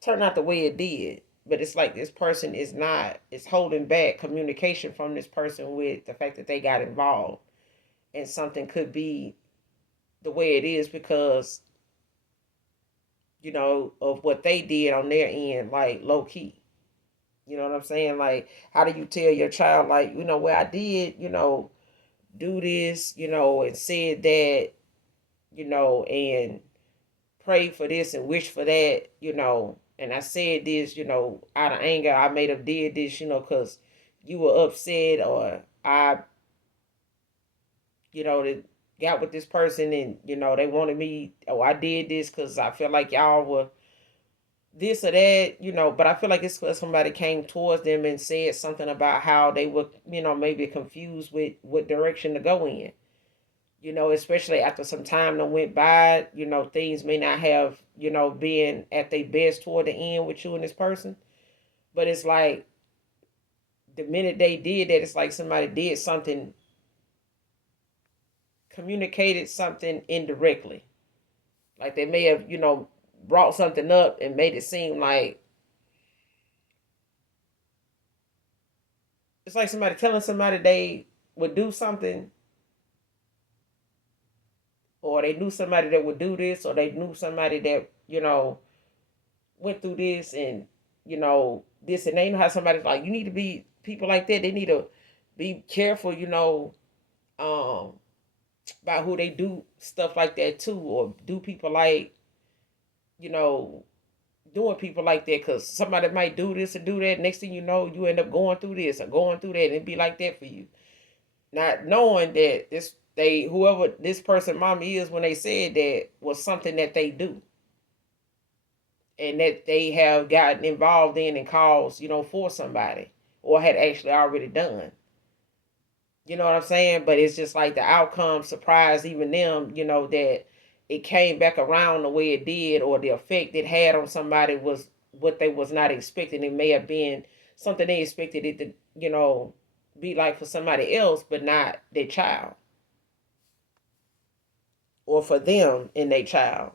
turn out the way it did. But it's like this person is not, it's holding back communication from this person with the fact that they got involved. And something could be the way it is because of what they did on their end, like low key. You know what I'm saying? Like, how do you tell your child, like, well, I did, do this, and said that, and pray for this and wish for that, and I said this, out of anger, I may have did this, because you were upset, or I, that got with this person and, they wanted me, oh, I did this because I felt like y'all were this or that, but I feel like it's because somebody came towards them and said something about how they were, maybe confused with what direction to go in. Especially after some time that went by, things may not have, been at their best toward the end with you and this person. But it's like the minute they did that, it's like somebody did something, communicated something indirectly. Like they may have, brought something up and made it seem like it's like somebody telling somebody they would do something, or they knew somebody that would do this, or they knew somebody that, went through this and, this, and they know how somebody's like, you need to be people like that, they need to be careful, um, about who they do stuff like that too, or do people like, you know, doing people like that, because somebody might do this and do that. Next thing you know, you end up going through this or going through that, and it be like that for you. Not knowing that whoever this person mommy is when they said that was something that they do and that they have gotten involved in and caused, for somebody or had actually already done. You know what I'm saying? But it's just like the outcome surprised even them, that it came back around the way it did, or the effect it had on somebody was what they was not expecting. It may have been something they expected it to, be like for somebody else, but not their child, or for them and their child.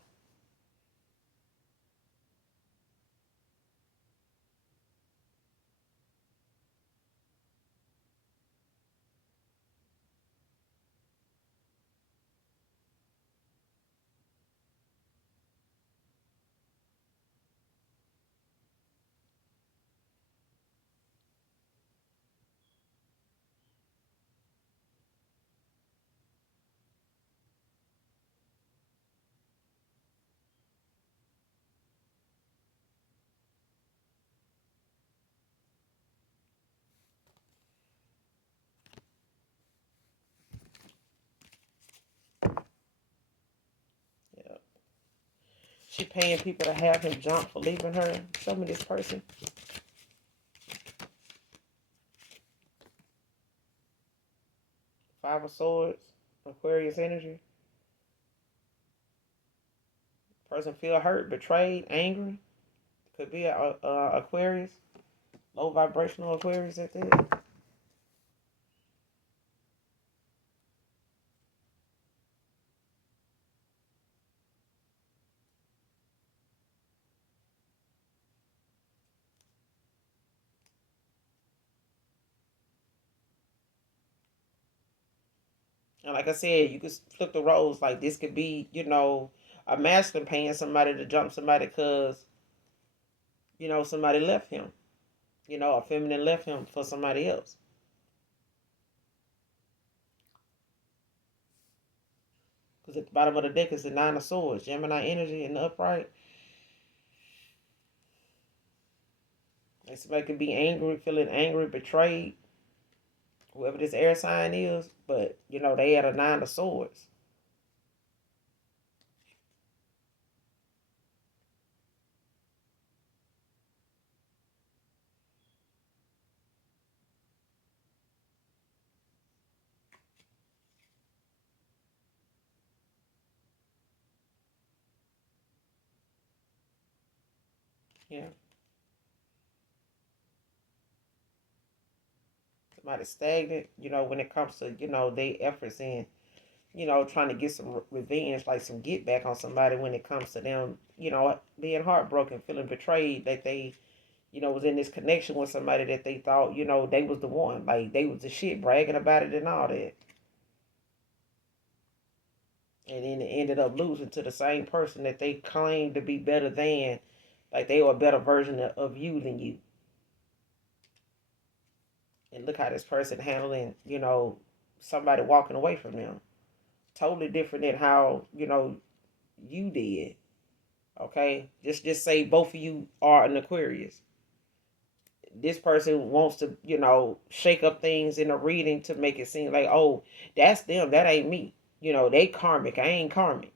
Yeah. She paying people to have him jump for leaving her. Show me this person. Five of Swords, Aquarius energy. Person feel hurt, betrayed, angry. Could be a Aquarius, low vibrational Aquarius at that. And like I said, you could flip the roles. Like this could be, a masculine paying somebody to jump somebody because, somebody left him. A feminine left him for somebody else. Because at the bottom of the deck is the Nine of Swords, Gemini energy in the upright. Like somebody could be angry, feeling angry, betrayed, whoever this air sign is. But, they had a Nine of Swords. Yeah. Somebody stagnant, when it comes to, their efforts in, trying to get some revenge, like some get back on somebody when it comes to them, being heartbroken, feeling betrayed that they, was in this connection with somebody that they thought, they was the one. Like they was the shit, bragging about it and all that. And then it ended up losing to the same person that they claimed to be better than. Like they were a better version of you than you. And look how this person handling, somebody walking away from them. Totally different than how, you did. Okay? Just say both of you are an Aquarius. This person wants to, shake up things in a reading to make it seem like, oh, that's them, that ain't me. They karmic, I ain't karmic.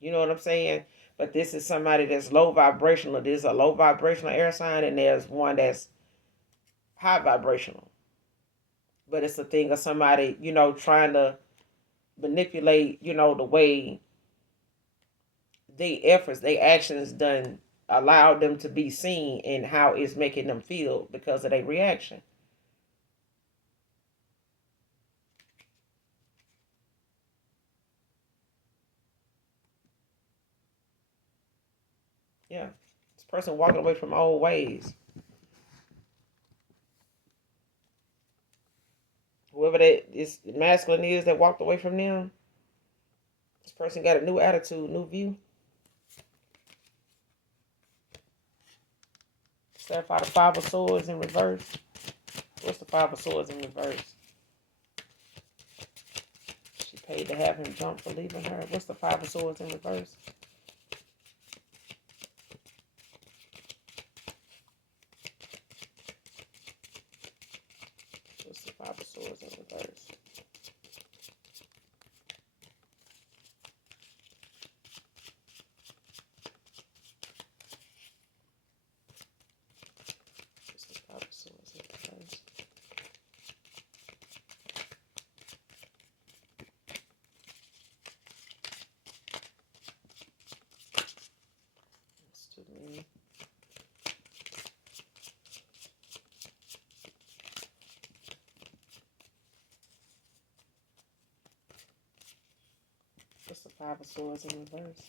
You know what I'm saying? But this is somebody that's low vibrational. There's a low vibrational air sign, and there's one that's high vibrational. But it's a thing of somebody, trying to manipulate, the way they efforts, they actions done allow them to be seen and how it's making them feel because of their reaction. Yeah. This person walking away from old ways. Whoever that is masculine is that walked away from them, this person got a new attitude, new view. Step out of Five of Swords in reverse. What's the Five of Swords in reverse? She paid to have him jump for leaving her. What's the Five of Swords in reverse? What's the Five of Swords in reverse? What's the Five of Swords in reverse? That's too many. What's the Five of Swords in reverse?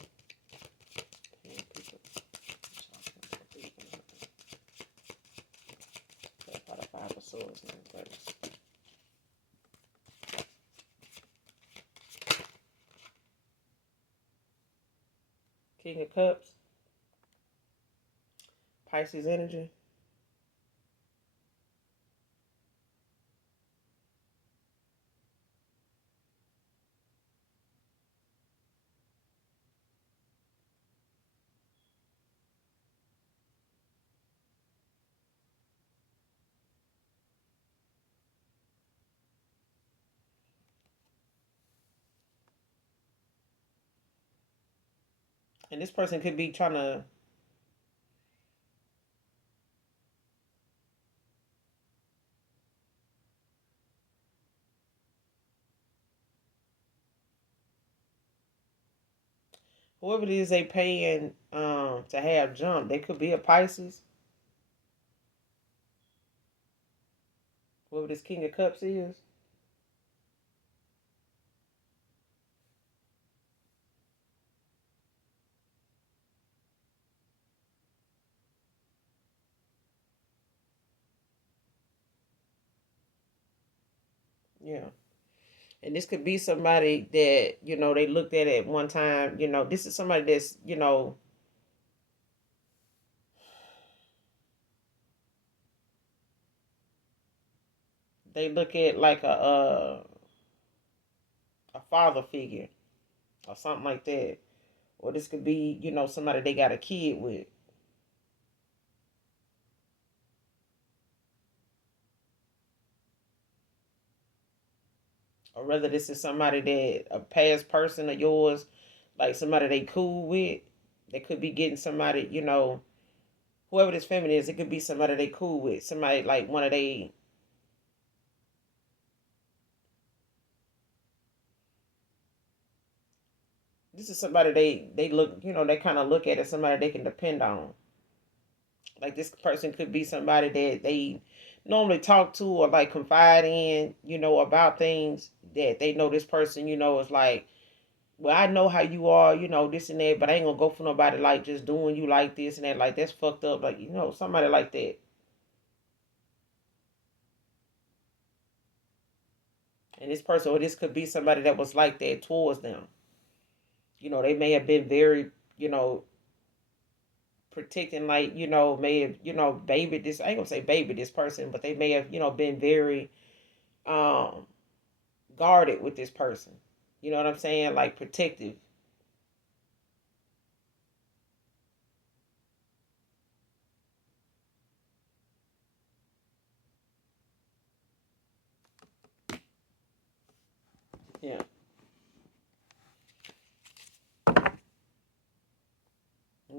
Step out of Five of Swords in reverse. King of Cups. Pisces energy. And this person could be trying to, whoever it is they paying to have jump, they could be a Pisces. Whoever this King of Cups is. Yeah. And this could be somebody that, they looked at one time, this is somebody that's, they look at like a father figure or something like that. Or this could be, somebody they got a kid with. Or whether this is somebody that a past person of yours, like somebody they cool with. They could be getting somebody, whoever this feminine is, it could be somebody they cool with. Somebody like one of they, this is somebody they look, they kind of look at as somebody they can depend on. Like this person could be somebody that they normally talk to or like confide in, about things that they know this person, is like, well, I know how you are, this and that, but I ain't gonna go for nobody like just doing you like this and that, like that's fucked up. Like, somebody like that. And this person, or this could be somebody that was like that towards them. They may have been very, protecting, like, may have, baby this, I ain't gonna say baby this person, but they may have, been very um guarded with this person. You know what I'm saying? Like protective. Yeah.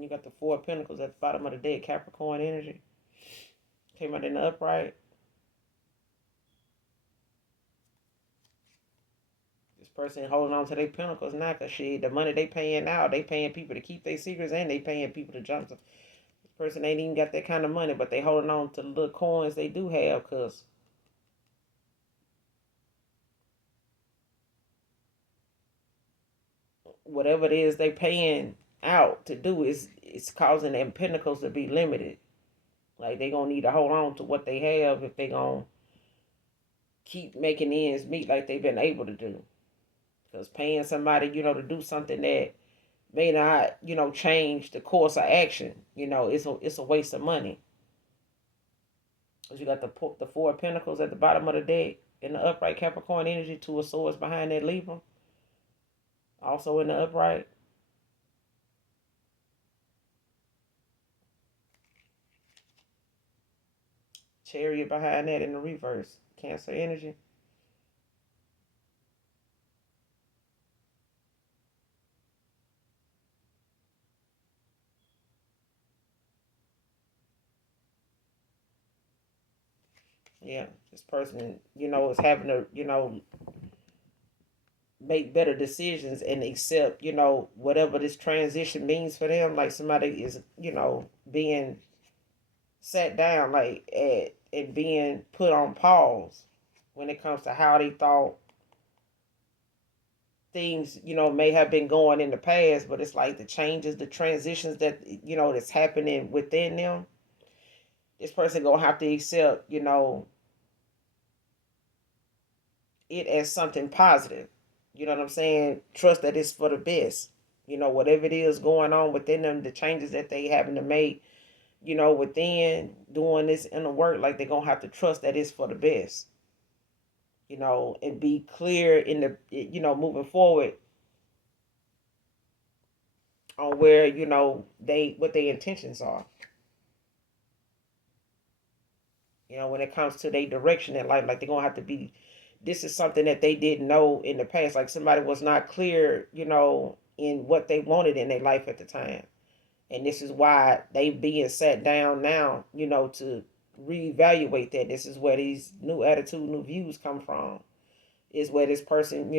You got the Four of Pentacles at the bottom of the deck, Capricorn energy. Came out in the upright. This person holding on to their pentacles now because the money they paying out, they paying people to keep their secrets and they paying people to jump. This person ain't even got that kind of money, but they holding on to the little coins they do have because whatever it is they paying out to do is it's causing them pentacles to be limited. Like they gonna need to hold on to what they have if they gonna keep making ends meet like they've been able to do. Because paying somebody, to do something that may not, change the course of action, it's a waste of money. Because you got the Four of Pentacles at the bottom of the deck in the upright, Capricorn energy, Two of Swords behind that Libra, also in the upright. Chariot behind that in the reverse, Cancer energy. Yeah, this person, is having to, make better decisions and accept, whatever this transition means for them. Like somebody is, being sat down, like and being put on pause when it comes to how they thought things, may have been going in the past, but it's like the changes, the transitions that, that's happening within them. This person gonna have to accept, it as something positive. You know what I'm saying? Trust that it's for the best. Whatever it is going on within them, the changes that they having to make, within doing this in the work, like they're gonna have to trust that it's for the best. And be clear in the, moving forward on where, they what their intentions are. When it comes to their direction in life, like they're gonna have to be. This is something that they didn't know in the past. Like somebody was not clear, in what they wanted in their life at the time, and this is why they being sat down now, to reevaluate that. This is where these new attitude, new views come from. Is where this person,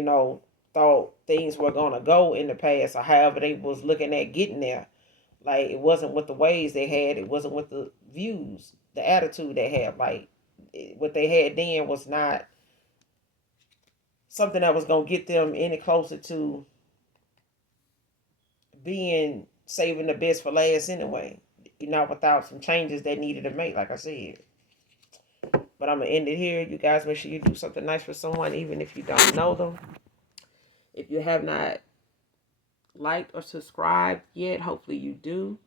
thought things were gonna go in the past, or however they was looking at getting there. Like it wasn't with the ways they had, it wasn't with the views, the attitude they had. Like what they had then was not something that was gonna get them any closer to being saving the best for last anyway. Without some changes they needed to make, like I said. But I'm gonna end it here. You guys make sure you do something nice for someone, even if you don't know them. If you have not liked or subscribed yet, hopefully you do.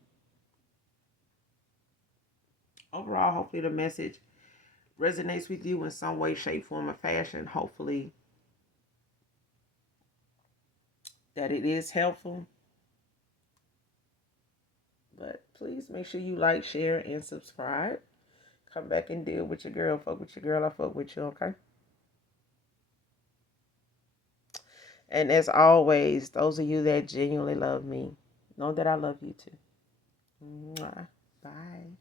Overall, hopefully the message resonates with you in some way, shape, form, or fashion. Hopefully that it is helpful. But please make sure you like, share, and subscribe. Come back and deal with your girl. Fuck with your girl. I fuck with you, okay? And as always, those of you that genuinely love me, know that I love you too. Mwah. Bye.